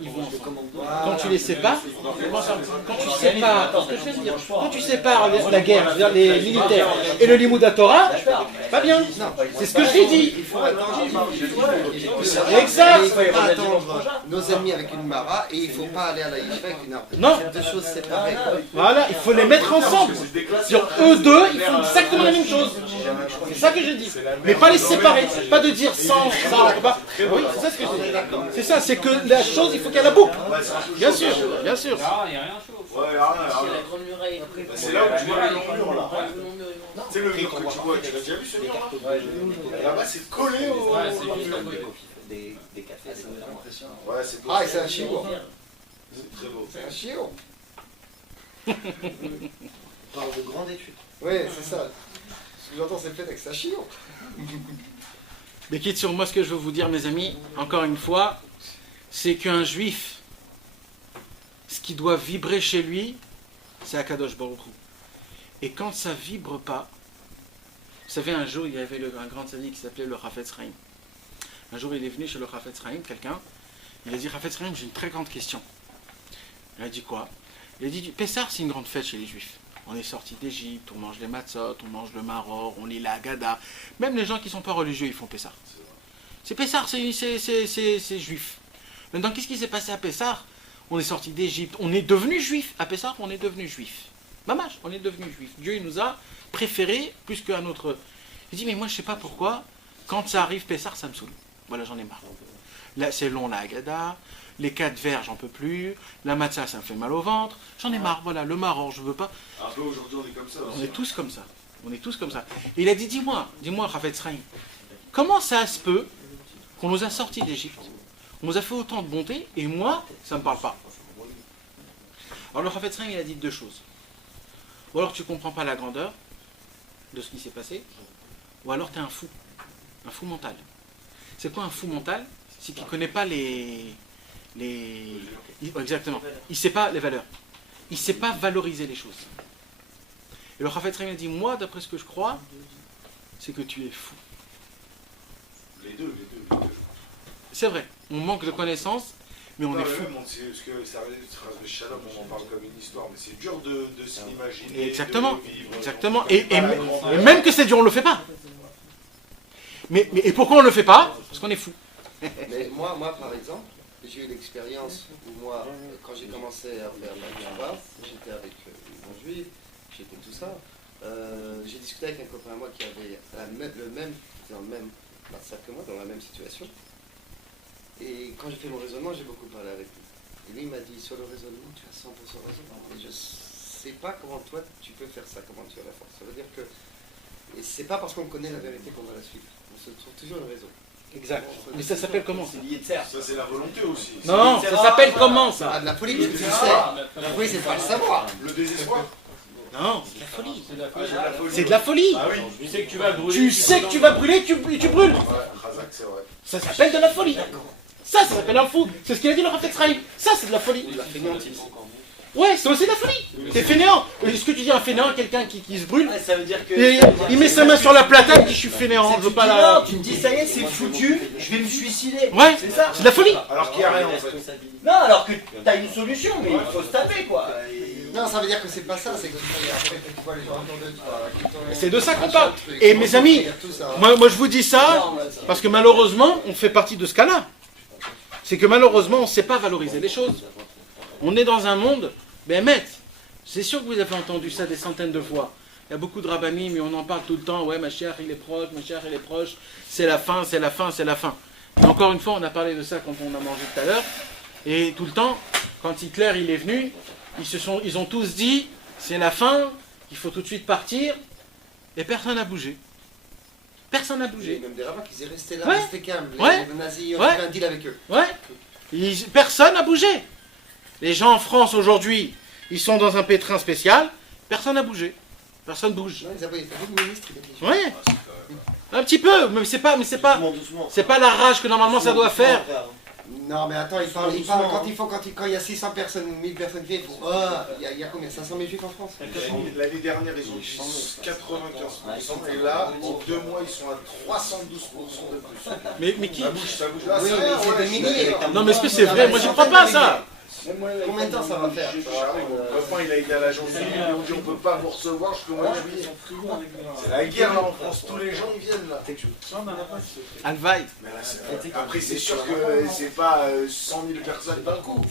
ils vont ensemble. Quand tu les sépares, quand tu sépares, ce que je veux dire, quand tu sépares la guerre, c'est-à-dire les militaires, et le limud à Torah, c'est pas bien. C'est ce que j'ai dit. Il faut attendre. Exact. Il ne faut pas attendre nos ennemis avec une mara et il ne faut pas aller à la yeshiva avec une arme. Non. C'est deux choses séparées. Voilà, il faut les mettre ensemble. Sur eux deux, ils font exactement la même chose. C'est ça que je dis. Mais pas les séparer. Pas de dire sans, pas. Oui, c'est ça ce que je dis. C'est ça, c'est que la chose, il faut qu'elle la boucle. Bien sûr, bien sûr. Ah, il n'y a rien chaud. Ouais, rien. La grande muraille. C'est là où tu vois le long mur là. C'est le mur que tu vois, tu l'as déjà vu ce mur là? Là-bas c'est collé au. Ouais, c'est juste un peu. Des cafés, c'est vraiment impressionnant. Ouais, c'est beau. Ah, et c'est un chiot. C'est très beau. C'est un chiot. On parle de grande étude. Oui, c'est ça. Ce que j'entends, c'est le fait que c'est un chiot. Mais quitte sur moi, ce que je veux vous dire, mes amis, encore une fois, c'est qu'un juif, ce qui doit vibrer chez lui, c'est Akadosh Baruch Hu. Et quand ça vibre pas, vous savez, un jour, il y avait un grand tzaddik qui s'appelait le Chafetz Chaim. Un jour, il est venu chez le Chafetz Chaim, quelqu'un, il a dit, Chafetz Chaim, j'ai une très grande question. Il a dit quoi? Il a dit, Pessah, c'est une grande fête chez les juifs. On est sorti d'Égypte, on mange les matzot, on mange le maror, on lit la Haggadah. Même les gens qui ne sont pas religieux, ils font Pessah. C'est Pessah, c'est juif. Maintenant, qu'est-ce qui s'est passé à Pessah? On est sorti d'Égypte, on est devenu juif. À Pessah, on est devenu juif. Mamash, on est devenu juif. Dieu, il nous a préférés plus qu'un autre. Il dit, mais moi, je ne sais pas pourquoi, quand ça arrive Pessah, ça me saoule. Voilà, j'en ai marre. Là, c'est long, la Haggadah. Les 4 vers, j'en peux plus. La matzah, ça me fait mal au ventre. J'en ai marre, voilà. Le maror, je veux pas. Un peu aujourd'hui on est comme ça. On est tous comme ça. On est tous comme ça. Et il a dit, dis-moi, Chafetz Chaim, comment ça se peut qu'on nous a sortis d'Égypte, on nous a fait autant de bonté, et moi, ça ne me parle pas. Alors le Chafetz Chaim, il a dit 2 choses. Ou alors tu ne comprends pas la grandeur de ce qui s'est passé, ou alors tu es un fou mental. C'est quoi un fou mental? C'est qu'il ne connaît pas exactement. Il ne sait pas les valeurs. Il ne sait pas valoriser les choses. Et le Chafetz Chaim a dit, moi, d'après ce que je crois, c'est que tu es fou. Les deux. C'est vrai, on manque de connaissances, mais on est fou. Parce que ça reste Shalom, on en parle comme une histoire, mais c'est dur de s'imaginer. Exactement, de vivre. exactement. Et même que c'est dur, on ne le fait pas. Et pourquoi on ne le fait pas? Parce qu'on est fou. Mais moi, par exemple, j'ai eu l'expérience où moi, quand j'ai commencé à faire ma Yeshiva, j'étais avec une juive, j'étais tout ça. J'ai discuté avec un copain à moi qui avait le même, dans le même massacre que moi, dans la même situation. Et quand j'ai fait mon raisonnement, j'ai beaucoup parlé avec lui. Et lui, il m'a dit, sur le raisonnement, tu as 100% raison. Et je sais pas comment toi, tu peux faire ça, comment tu as la force. Ça veut dire que, et c'est pas parce qu'on connaît la vérité qu'on va la suivre. On se trouve toujours une raison. Exact. Mais ça s'appelle comment? C'est lié de serre. Ça, c'est la volonté aussi. Non, ça s'appelle comment ça? Ah, de la folie, parce que tu sais. La folie, c'est pas le savoir. Le désespoir. Non, c'est de la folie. C'est de la Ah, folie. j'ai de la folie. C'est de la folie. Ah oui. Tu sais que tu vas brûler. Tu sais que tu vas brûler, tu brûles. Ouais, Razak, c'est vrai. Ça s'appelle de la folie. Ça s'appelle un fou. C'est ce qu'il a dit le Rav Etzraïm. Ça, c'est de la folie. Ouais, c'est aussi de la folie. T'es fainéant. Est-ce que tu dis un fainéant à quelqu'un qui se brûle? Ouais, ça veut dire que. Et il met sa main sur la platane, il dit je suis fainéant, je veux pas la. Non, tu me dis ça y est, c'est foutu, je vais me suicider. Ouais, C'est ça. c'est de la folie. Alors qu'il n'y a rien en fait. Non, alors que t'as une solution, mais il faut se taper quoi. Non, ça veut dire que c'est pas ça, c'est que après, tu vois les gens autour de toi. C'est de ça qu'on parle. Et mes amis, moi je vous dis ça parce que malheureusement, on fait partie de ce cas-là. C'est que malheureusement, on ne sait pas valoriser les choses. On est dans un monde, c'est sûr que vous avez entendu ça des centaines de fois. Il y a beaucoup de rabbinim, mais on en parle tout le temps. Ouais, ma chère, il est proche, ma chère, il est proche. C'est la fin, c'est la fin, c'est la fin. Et encore une fois, on a parlé de ça quand on a mangé tout à l'heure. Et tout le temps, quand Hitler il est venu, ils ont tous dit, c'est la fin, il faut tout de suite partir. Et personne n'a bougé. Personne n'a bougé. Même des rabbins qui étaient restés là, Ouais. restés calmes. Ouais. Les nazis ont Ouais. fait un deal avec eux. Ouais. Personne n'a bougé. Les gens en France aujourd'hui, ils sont dans un pétrin spécial. Personne n'a bougé. Personne bouge. Non, ils avaient fait beaucoup de ministres. ils étaient- Ouais. Un petit peu, mais c'est pas la rage que normalement ça doit faire. Non, mais attends, ils parlent quand il y a 600 personnes, 1000 personnes qui viennent, il y a combien? 500 000 juifs en France? L'année dernière, ils ont eu 95%. Et là, en 2 mois, ils sont à 312% de plus. Mais qui Ça bouge là. Oui, mais c'est des milliers. Non, mais est-ce que c'est vrai? Moi, j'y crois pas à ça. Combien de temps ça va faire? Mon copain, il a été à l'agence civile, ils lui ont dit on peut pas vous recevoir jusqu'au mois de juillet. C'est la guerre là en France, tous les gens ils viennent là. Alvaï. Mais là, après, c'est sûr que c'est pas 100 000 personnes d'un coup.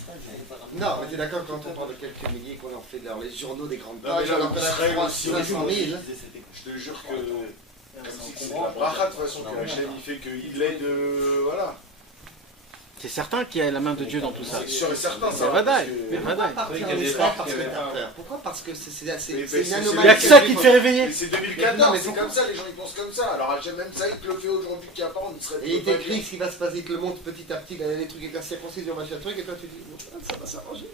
Non, mais t'es d'accord quand on parle de quelques milliers qu'on en fait dans les journaux des grandes Non, mais pages, là, alors que là, Israël 500 aussi, 000. Je te jure que. Comme si c'est de la bracha de toute façon, que la chaîne il fait qu'il aide. Voilà. C'est certain qu'il y a la main de Dieu dans tout ça. C'est sûr et certain, ça. C'est vadaï. Mais C'est pourquoi vadaï. partir en Il y a des Israël gens parce qui que avaient t'as pas- peur? Pourquoi? Parce que c'est Mais une c'est- Il n'y anomalie. a que ça qui te fait réveiller. Mais c'est Non, 2014, mais c'est pourquoi- comme ça, les gens ils pensent comme ça. Alors même ça, il te le fait aujourd'hui qu'il n'y a pas, on serait Et il t'écrit ce qui va se passer, il te le montre petit à petit, les trucs avec la circoncision, machin truc, et toi tu dis, ça va s'arranger.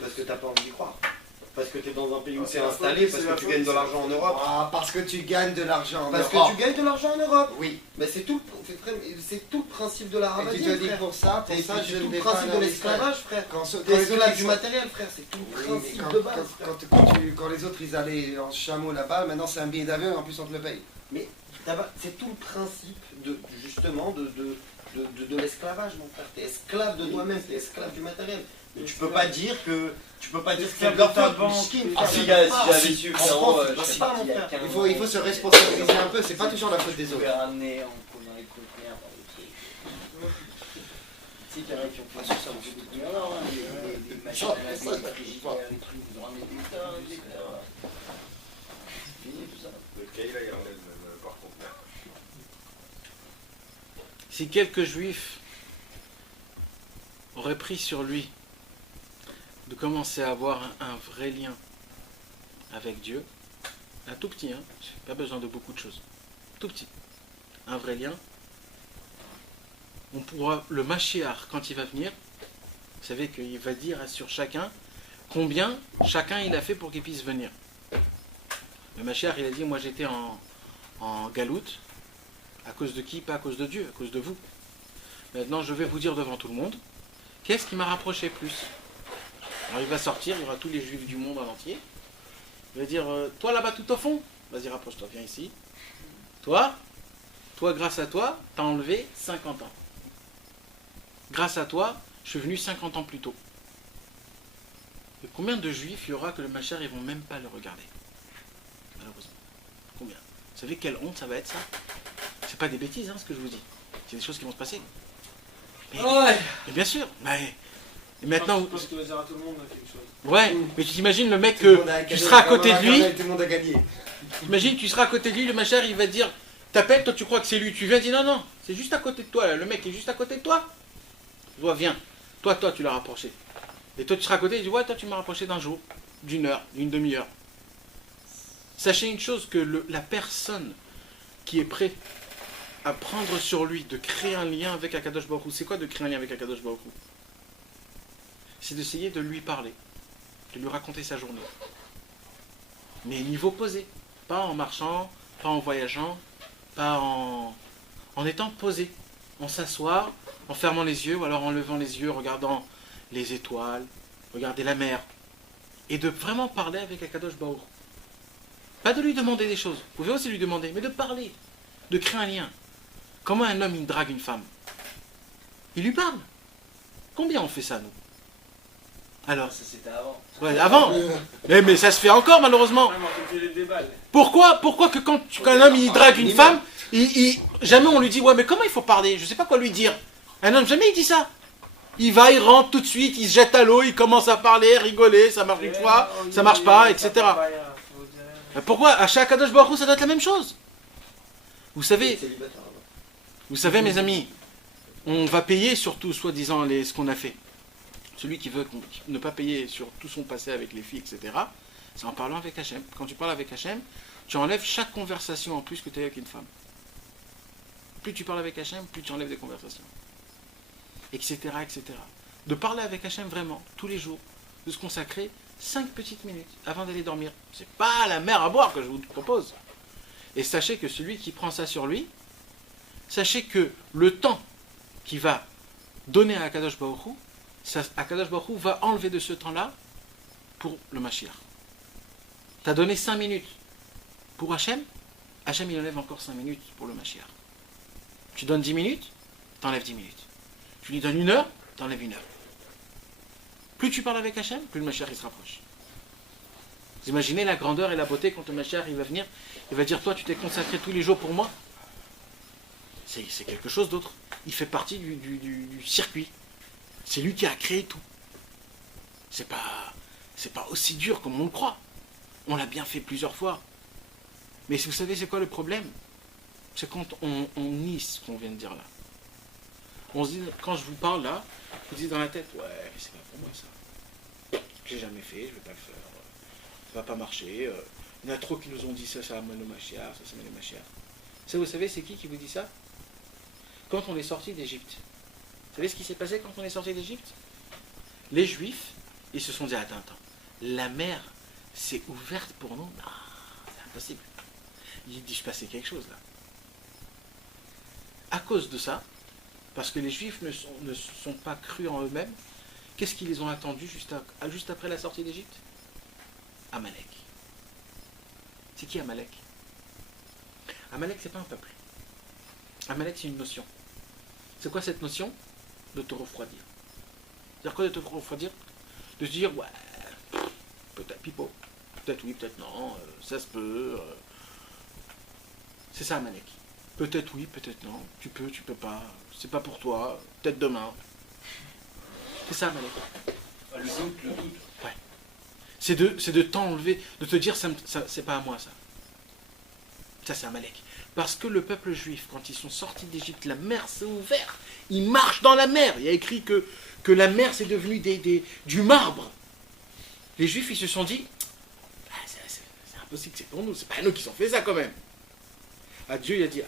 Parce que t'as pas envie d'y croire. Parce que t'es dans un pays où c'est la installé, folie, parce c'est la que tu folie, gagnes de c'est- l'argent en Europe. Ah, parce que tu gagnes de l'argent en Parce que Europe. tu gagnes de l'argent en Europe. Oui. Mais c'est tout, c'est tout le principe de la Et tu rabbinite, te dis frère. pour ça, C'est je tout ne le vais pas principe aller de en l'esclavage, frère. Quand les L'esclave autres du ils sont- matériel, frère, c'est tout le Oui, mais principe quand, de base. quand les autres ils allaient en chameau là-bas, maintenant c'est un billet d'avion et en plus on te le paye. C'est tout le principe justement de l'esclavage, mon frère. T'es esclave de toi-même, t'es esclave du matériel. Mais tu peux pas dire que c'est de leur faute. Ah, si, gars, si j'avais su, En France, frérot, c'est je pas sais ça, pas, mon il y a frère. 15 Il faut se responsabiliser un peu, c'est pas toujours la faute des Je autres. pouvais ramener en prenant les conteneurs dans le truc. Tu sais qu'il y en a qui ont fait ça, on fait des trucs. Non, des machines à laver, des frigidaires, des trucs, vous ramenez des tas, etc. C'est fini tout ça. Le Kaila, il enlève même, par contre. Si quelques juifs auraient pris sur lui de commencer à avoir un vrai lien avec Dieu, un tout petit, hein, pas besoin de beaucoup de choses, tout petit, un vrai lien, on pourra, le Mashiach, quand il va venir, vous savez qu'il va dire sur chacun combien chacun il a fait pour qu'il puisse venir. Le Mashiach, il a dit, moi j'étais en galoute, à cause de qui? Pas à cause de Dieu, à cause de vous. Maintenant, je vais vous dire devant tout le monde, qu'est-ce qui m'a rapproché plus? Alors il va sortir, il y aura tous les juifs du monde en entier. Il va dire, toi là-bas tout au fond, vas-y rapproche-toi, viens ici. Toi, grâce à toi, t'as enlevé 50 ans. Grâce à toi, je suis venu 50 ans plus tôt. Et combien de juifs il y aura que le Mashiach, ils vont même pas le regarder? Malheureusement. Combien? Vous savez quelle honte ça va être ça? C'est pas des bêtises, hein, ce que je vous dis. C'est des choses qui vont se passer. Mais, Ouais. mais bien sûr. Et maintenant, Je pense que tu vas dire à tout le monde quelque chose. ouais, mais tu t'imagines le mec Tout le que monde a tu gagné, seras à côté de lui. Tout le monde a gagné. Imagine, tu seras à côté de lui, le machin, il va te dire, t'appelles, toi tu crois que c'est lui, tu viens, dis non, non, c'est juste à côté de toi, là. Le mec est juste à côté de toi. Toi, viens. Toi, tu l'as rapproché. Et toi, tu seras à côté, il dit, ouais, toi, tu m'as rapproché d'un jour, d'une heure, d'une demi-heure. Sachez une chose, que la personne qui est prête à prendre sur lui, de créer un lien avec Akadosh Baruch Hu, c'est quoi de créer un lien avec Akadosh Baruch Hu? C'est d'essayer de lui parler, de lui raconter sa journée. Mais niveau posé, pas en marchant, pas en voyageant, pas en étant posé, en s'asseoir, en fermant les yeux, ou alors en levant les yeux, regardant les étoiles, regarder la mer, et de vraiment parler avec Akadosh Baruch Hu. Pas de lui demander des choses, vous pouvez aussi lui demander, mais de parler, de créer un lien. Comment un homme il drague une femme? Il lui parle. Combien on fait ça, nous? Alors, Ça c'était avant. ouais, avant. Mais ça se fait encore, malheureusement. Vraiment, comme tu les déballes. Pourquoi que quand un homme il drague une femme, jamais on lui dit, ouais, mais comment il faut parler? Je sais pas quoi lui dire. Un homme, jamais il dit ça. Il va, il rentre tout de suite, il se jette à l'eau, il commence à parler, rigoler, ça marche une fois, ça marche pas, etc. Pourquoi? À chaque Kadosh Baruch Hu, ça doit être la même chose. Vous savez, mes amis, on va payer surtout, soi-disant, ce qu'on a fait. Celui qui veut ne pas payer sur tout son passé avec les filles, etc., c'est en parlant avec Hachem. Quand tu parles avec Hachem, tu enlèves chaque conversation en plus que tu as avec une femme. Plus tu parles avec Hachem, plus tu enlèves des conversations. Etc., etc. De parler avec Hachem vraiment, tous les jours, de se consacrer 5 petites minutes avant d'aller dormir. C'est pas la mer à boire que je vous propose. Et sachez que celui qui prend ça sur lui, sachez que le temps qu'il va donner à Akadosh Baruch Hu, Akadosh Baruch Hu va enlever de ce temps-là pour le Mashiach. Tu as donné 5 minutes pour Hachem, Hachem il enlève encore 5 minutes pour le Mashiach. Tu donnes 10 minutes, tu enlèves 10 minutes. Tu lui donnes 1 heure, tu enlèves 1 heure. Plus tu parles avec Hachem, plus le Mashiach il se rapproche. Vous imaginez la grandeur et la beauté quand le Mashiach il va venir, il va dire, toi tu t'es consacré tous les jours pour moi. C'est quelque chose d'autre. Il fait partie du circuit. C'est lui qui a créé tout. C'est pas aussi dur comme on le croit. On l'a bien fait plusieurs fois. Mais vous savez c'est quoi le problème? C'est quand on nie ce qu'on vient de dire là. On se dit, quand je vous parle là, je vous dis dans la tête, ouais, mais c'est pas pour moi ça. J'ai jamais fait, je vais pas le faire. Ça va pas marcher. Il y en a trop qui nous ont dit ça, ça amène le Mashiach, ça amène le Mashiach. Ça, vous savez, c'est qui vous dit ça? Quand on est sorti d'Égypte. Vous savez ce qui s'est passé quand on est sorti d'Égypte? Les Juifs, ils se sont dit, attends, la mer s'est ouverte pour nous? Non, c'est impossible. Il dit, je passais quelque chose là. À cause de ça, parce que les Juifs ne sont pas crus en eux-mêmes, qu'est-ce qu'ils les ont attendus juste après la sortie d'Égypte? Amalek. C'est qui Amalek? Amalek, c'est pas un peuple. Amalek, c'est une notion. C'est quoi cette notion? De te refroidir. C'est-à-dire quoi de te refroidir? De se dire, ouais, peut-être pipo, peut-être oui, peut-être non, ça se peut. C'est ça Amalek. Peut-être oui, peut-être non, tu peux pas, c'est pas pour toi, peut-être demain. C'est ça Amalek. Le doute. Ouais. C'est de t'enlever, de te dire, ça, c'est pas à moi ça. Ça c'est Amalek. Parce que le peuple juif, quand ils sont sortis d'Égypte, la mer s'est ouverte. Ils marchent dans la mer. Il y a écrit que la mer c'est devenu du marbre. Les Juifs, ils se sont dit, c'est impossible, c'est pour nous, c'est pas nous qui ont fait ça quand même. Ah, Dieu il a dit,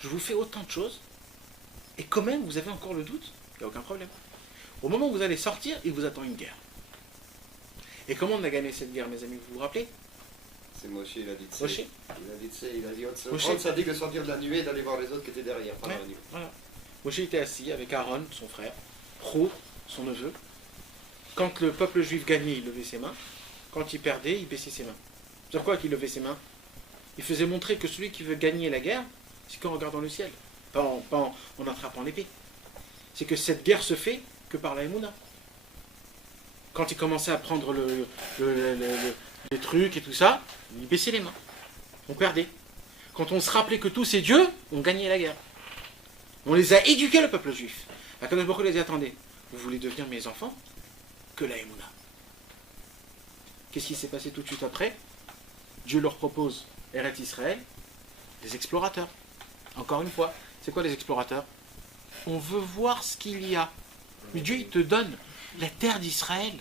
je vous fais autant de choses, et quand même vous avez encore le doute, il n'y a aucun problème. Au moment où vous allez sortir, il vous attend une guerre. Et comment on a gagné cette guerre, mes amis, vous vous rappelez? C'est Moshe, il a dit de Moshe. Il a dit Moshe. ça dit de sortir de la nuée et d'aller voir les autres qui étaient derrière. Pendant la nuit. Voilà. Moshe était assis avec Aaron, son frère, Hur, son neveu. Quand le peuple juif gagnait, il levait ses mains. Quand il perdait, il baissait ses mains. C'est quoi qu'il levait ses mains? Il faisait montrer que celui qui veut gagner la guerre, c'est qu'en regardant le ciel, pas en attrapant l'épée. C'est que cette guerre se fait que par la Emouna. Quand il commençait à prendre les trucs et tout ça, il baissait les mains. On perdait. quand on se rappelait que tout c'est Dieu, on gagnait la guerre. On les a éduqués, le peuple juif. Akadosh Baruch Hu a dit, attendez, vous voulez devenir mes enfants? Que la Emouna. Qu'est-ce qui s'est passé tout de suite après? Dieu leur propose Eretz Israël, des explorateurs. Encore une fois, c'est quoi les explorateurs? On veut voir ce qu'il y a. Mais Dieu, il te donne la terre d'Israël.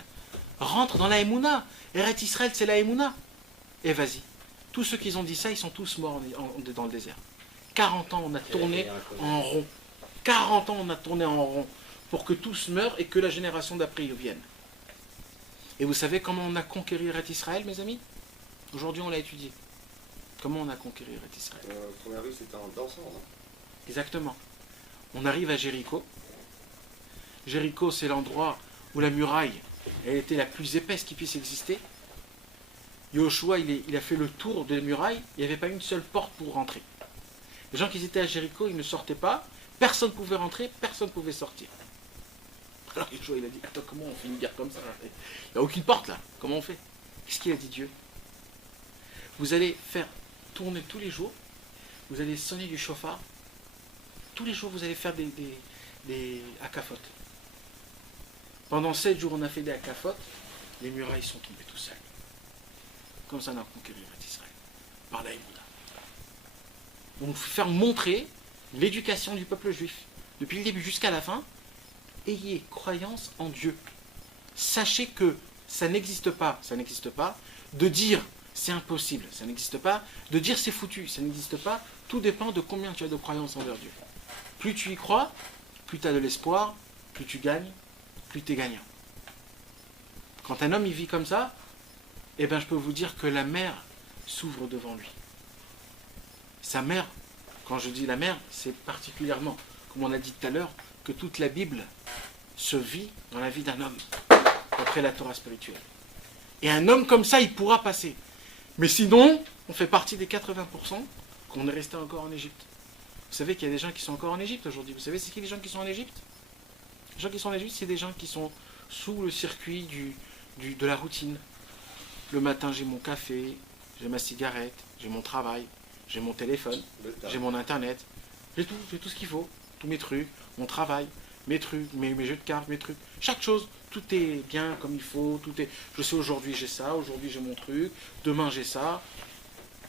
Rentre dans la Emouna. Eretz Israël, c'est la Emouna. Et vas-y. Tous ceux qui ont dit ça, ils sont tous morts dans le désert. 40 ans, on a tourné en rond. 40 ans, on a tourné en rond pour que tous meurent et que la génération d'après vienne. Et vous savez comment on a conquéri Eretz Israël, mes amis? Aujourd'hui, on l'a étudié. Comment on a conquéri Eretz Israël? Première rue, c'était en dansant, non? Exactement. On arrive à Jéricho. Jéricho, c'est l'endroit où la muraille elle était la plus épaisse qui puisse exister. Yoshua, il a fait le tour des murailles. Il n'y avait pas une seule porte pour rentrer. Les gens qui étaient à Jéricho, ils ne sortaient pas. Personne ne pouvait rentrer, personne ne pouvait sortir. Alors Yoshua, il a dit, attends, comment on fait une guerre comme ça? Il n'y a aucune porte là. Comment on fait? Qu'est-ce qu'il a dit Dieu? Vous allez faire tourner tous les jours. Vous allez sonner du chauffard. Tous les jours, vous allez faire des akafotes. Pendant 7 jours, on a fait des akafotes. Les murailles sont tombées tout seuls. Comme ça, on a conquéri Israël. Par la Emouna. Donc, faire montrer l'éducation du peuple juif. Depuis le début jusqu'à la fin, ayez croyance en Dieu. Sachez que ça n'existe pas. De dire c'est impossible, ça n'existe pas. De dire c'est foutu, ça n'existe pas. Tout dépend de combien tu as de croyance envers Dieu. Plus tu y crois, plus tu as de l'espoir, plus tu gagnes, plus tu es gagnant. Quand un homme il vit comme ça, eh bien je peux vous dire que la mer s'ouvre devant lui. Sa mer, quand je dis la mer, c'est particulièrement, comme on a dit tout à l'heure, que toute la Bible se vit dans la vie d'un homme, après la Torah spirituelle. Et un homme comme ça, il pourra passer. Mais sinon, on fait partie des 80% qu'on est resté encore en Égypte. Vous savez qu'il y a des gens qui sont encore en Égypte aujourd'hui. Vous savez c'est qui les gens qui sont en Égypte? Les gens qui sont en Égypte, c'est des gens qui sont sous le circuit de la routine. Le matin, j'ai mon café, j'ai ma cigarette, j'ai mon travail, j'ai mon téléphone, j'ai mon internet. J'ai tout ce qu'il faut. Tous mes trucs, mon travail, mes trucs, mes jeux de cartes, mes trucs. Chaque chose, tout est bien comme il faut. Tout est. Je sais aujourd'hui j'ai ça, aujourd'hui j'ai mon truc, demain j'ai ça.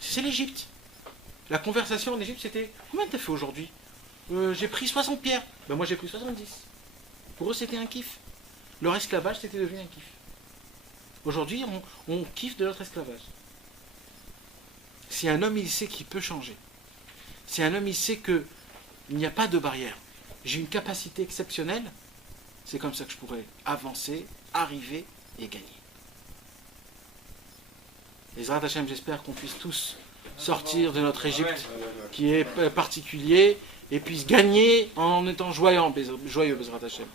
C'est l'Égypte. La conversation en Égypte, c'était combien t'as fait aujourd'hui? J'ai pris 60 pierres. Ben moi j'ai pris 70. Pour eux, c'était un kiff. Leur esclavage, c'était devenu un kiff. Aujourd'hui, on kiffe de notre esclavage. Si un homme, il sait qu'il peut changer. Si un homme, il sait qu'il n'y a pas de barrière. J'ai une capacité exceptionnelle. C'est comme ça que je pourrais avancer, arriver et gagner. Et Zrat Hashem, j'espère qu'on puisse tous sortir de notre Égypte, qui est particulier, et puisse gagner en étant joyeux, Bezrat Hashem.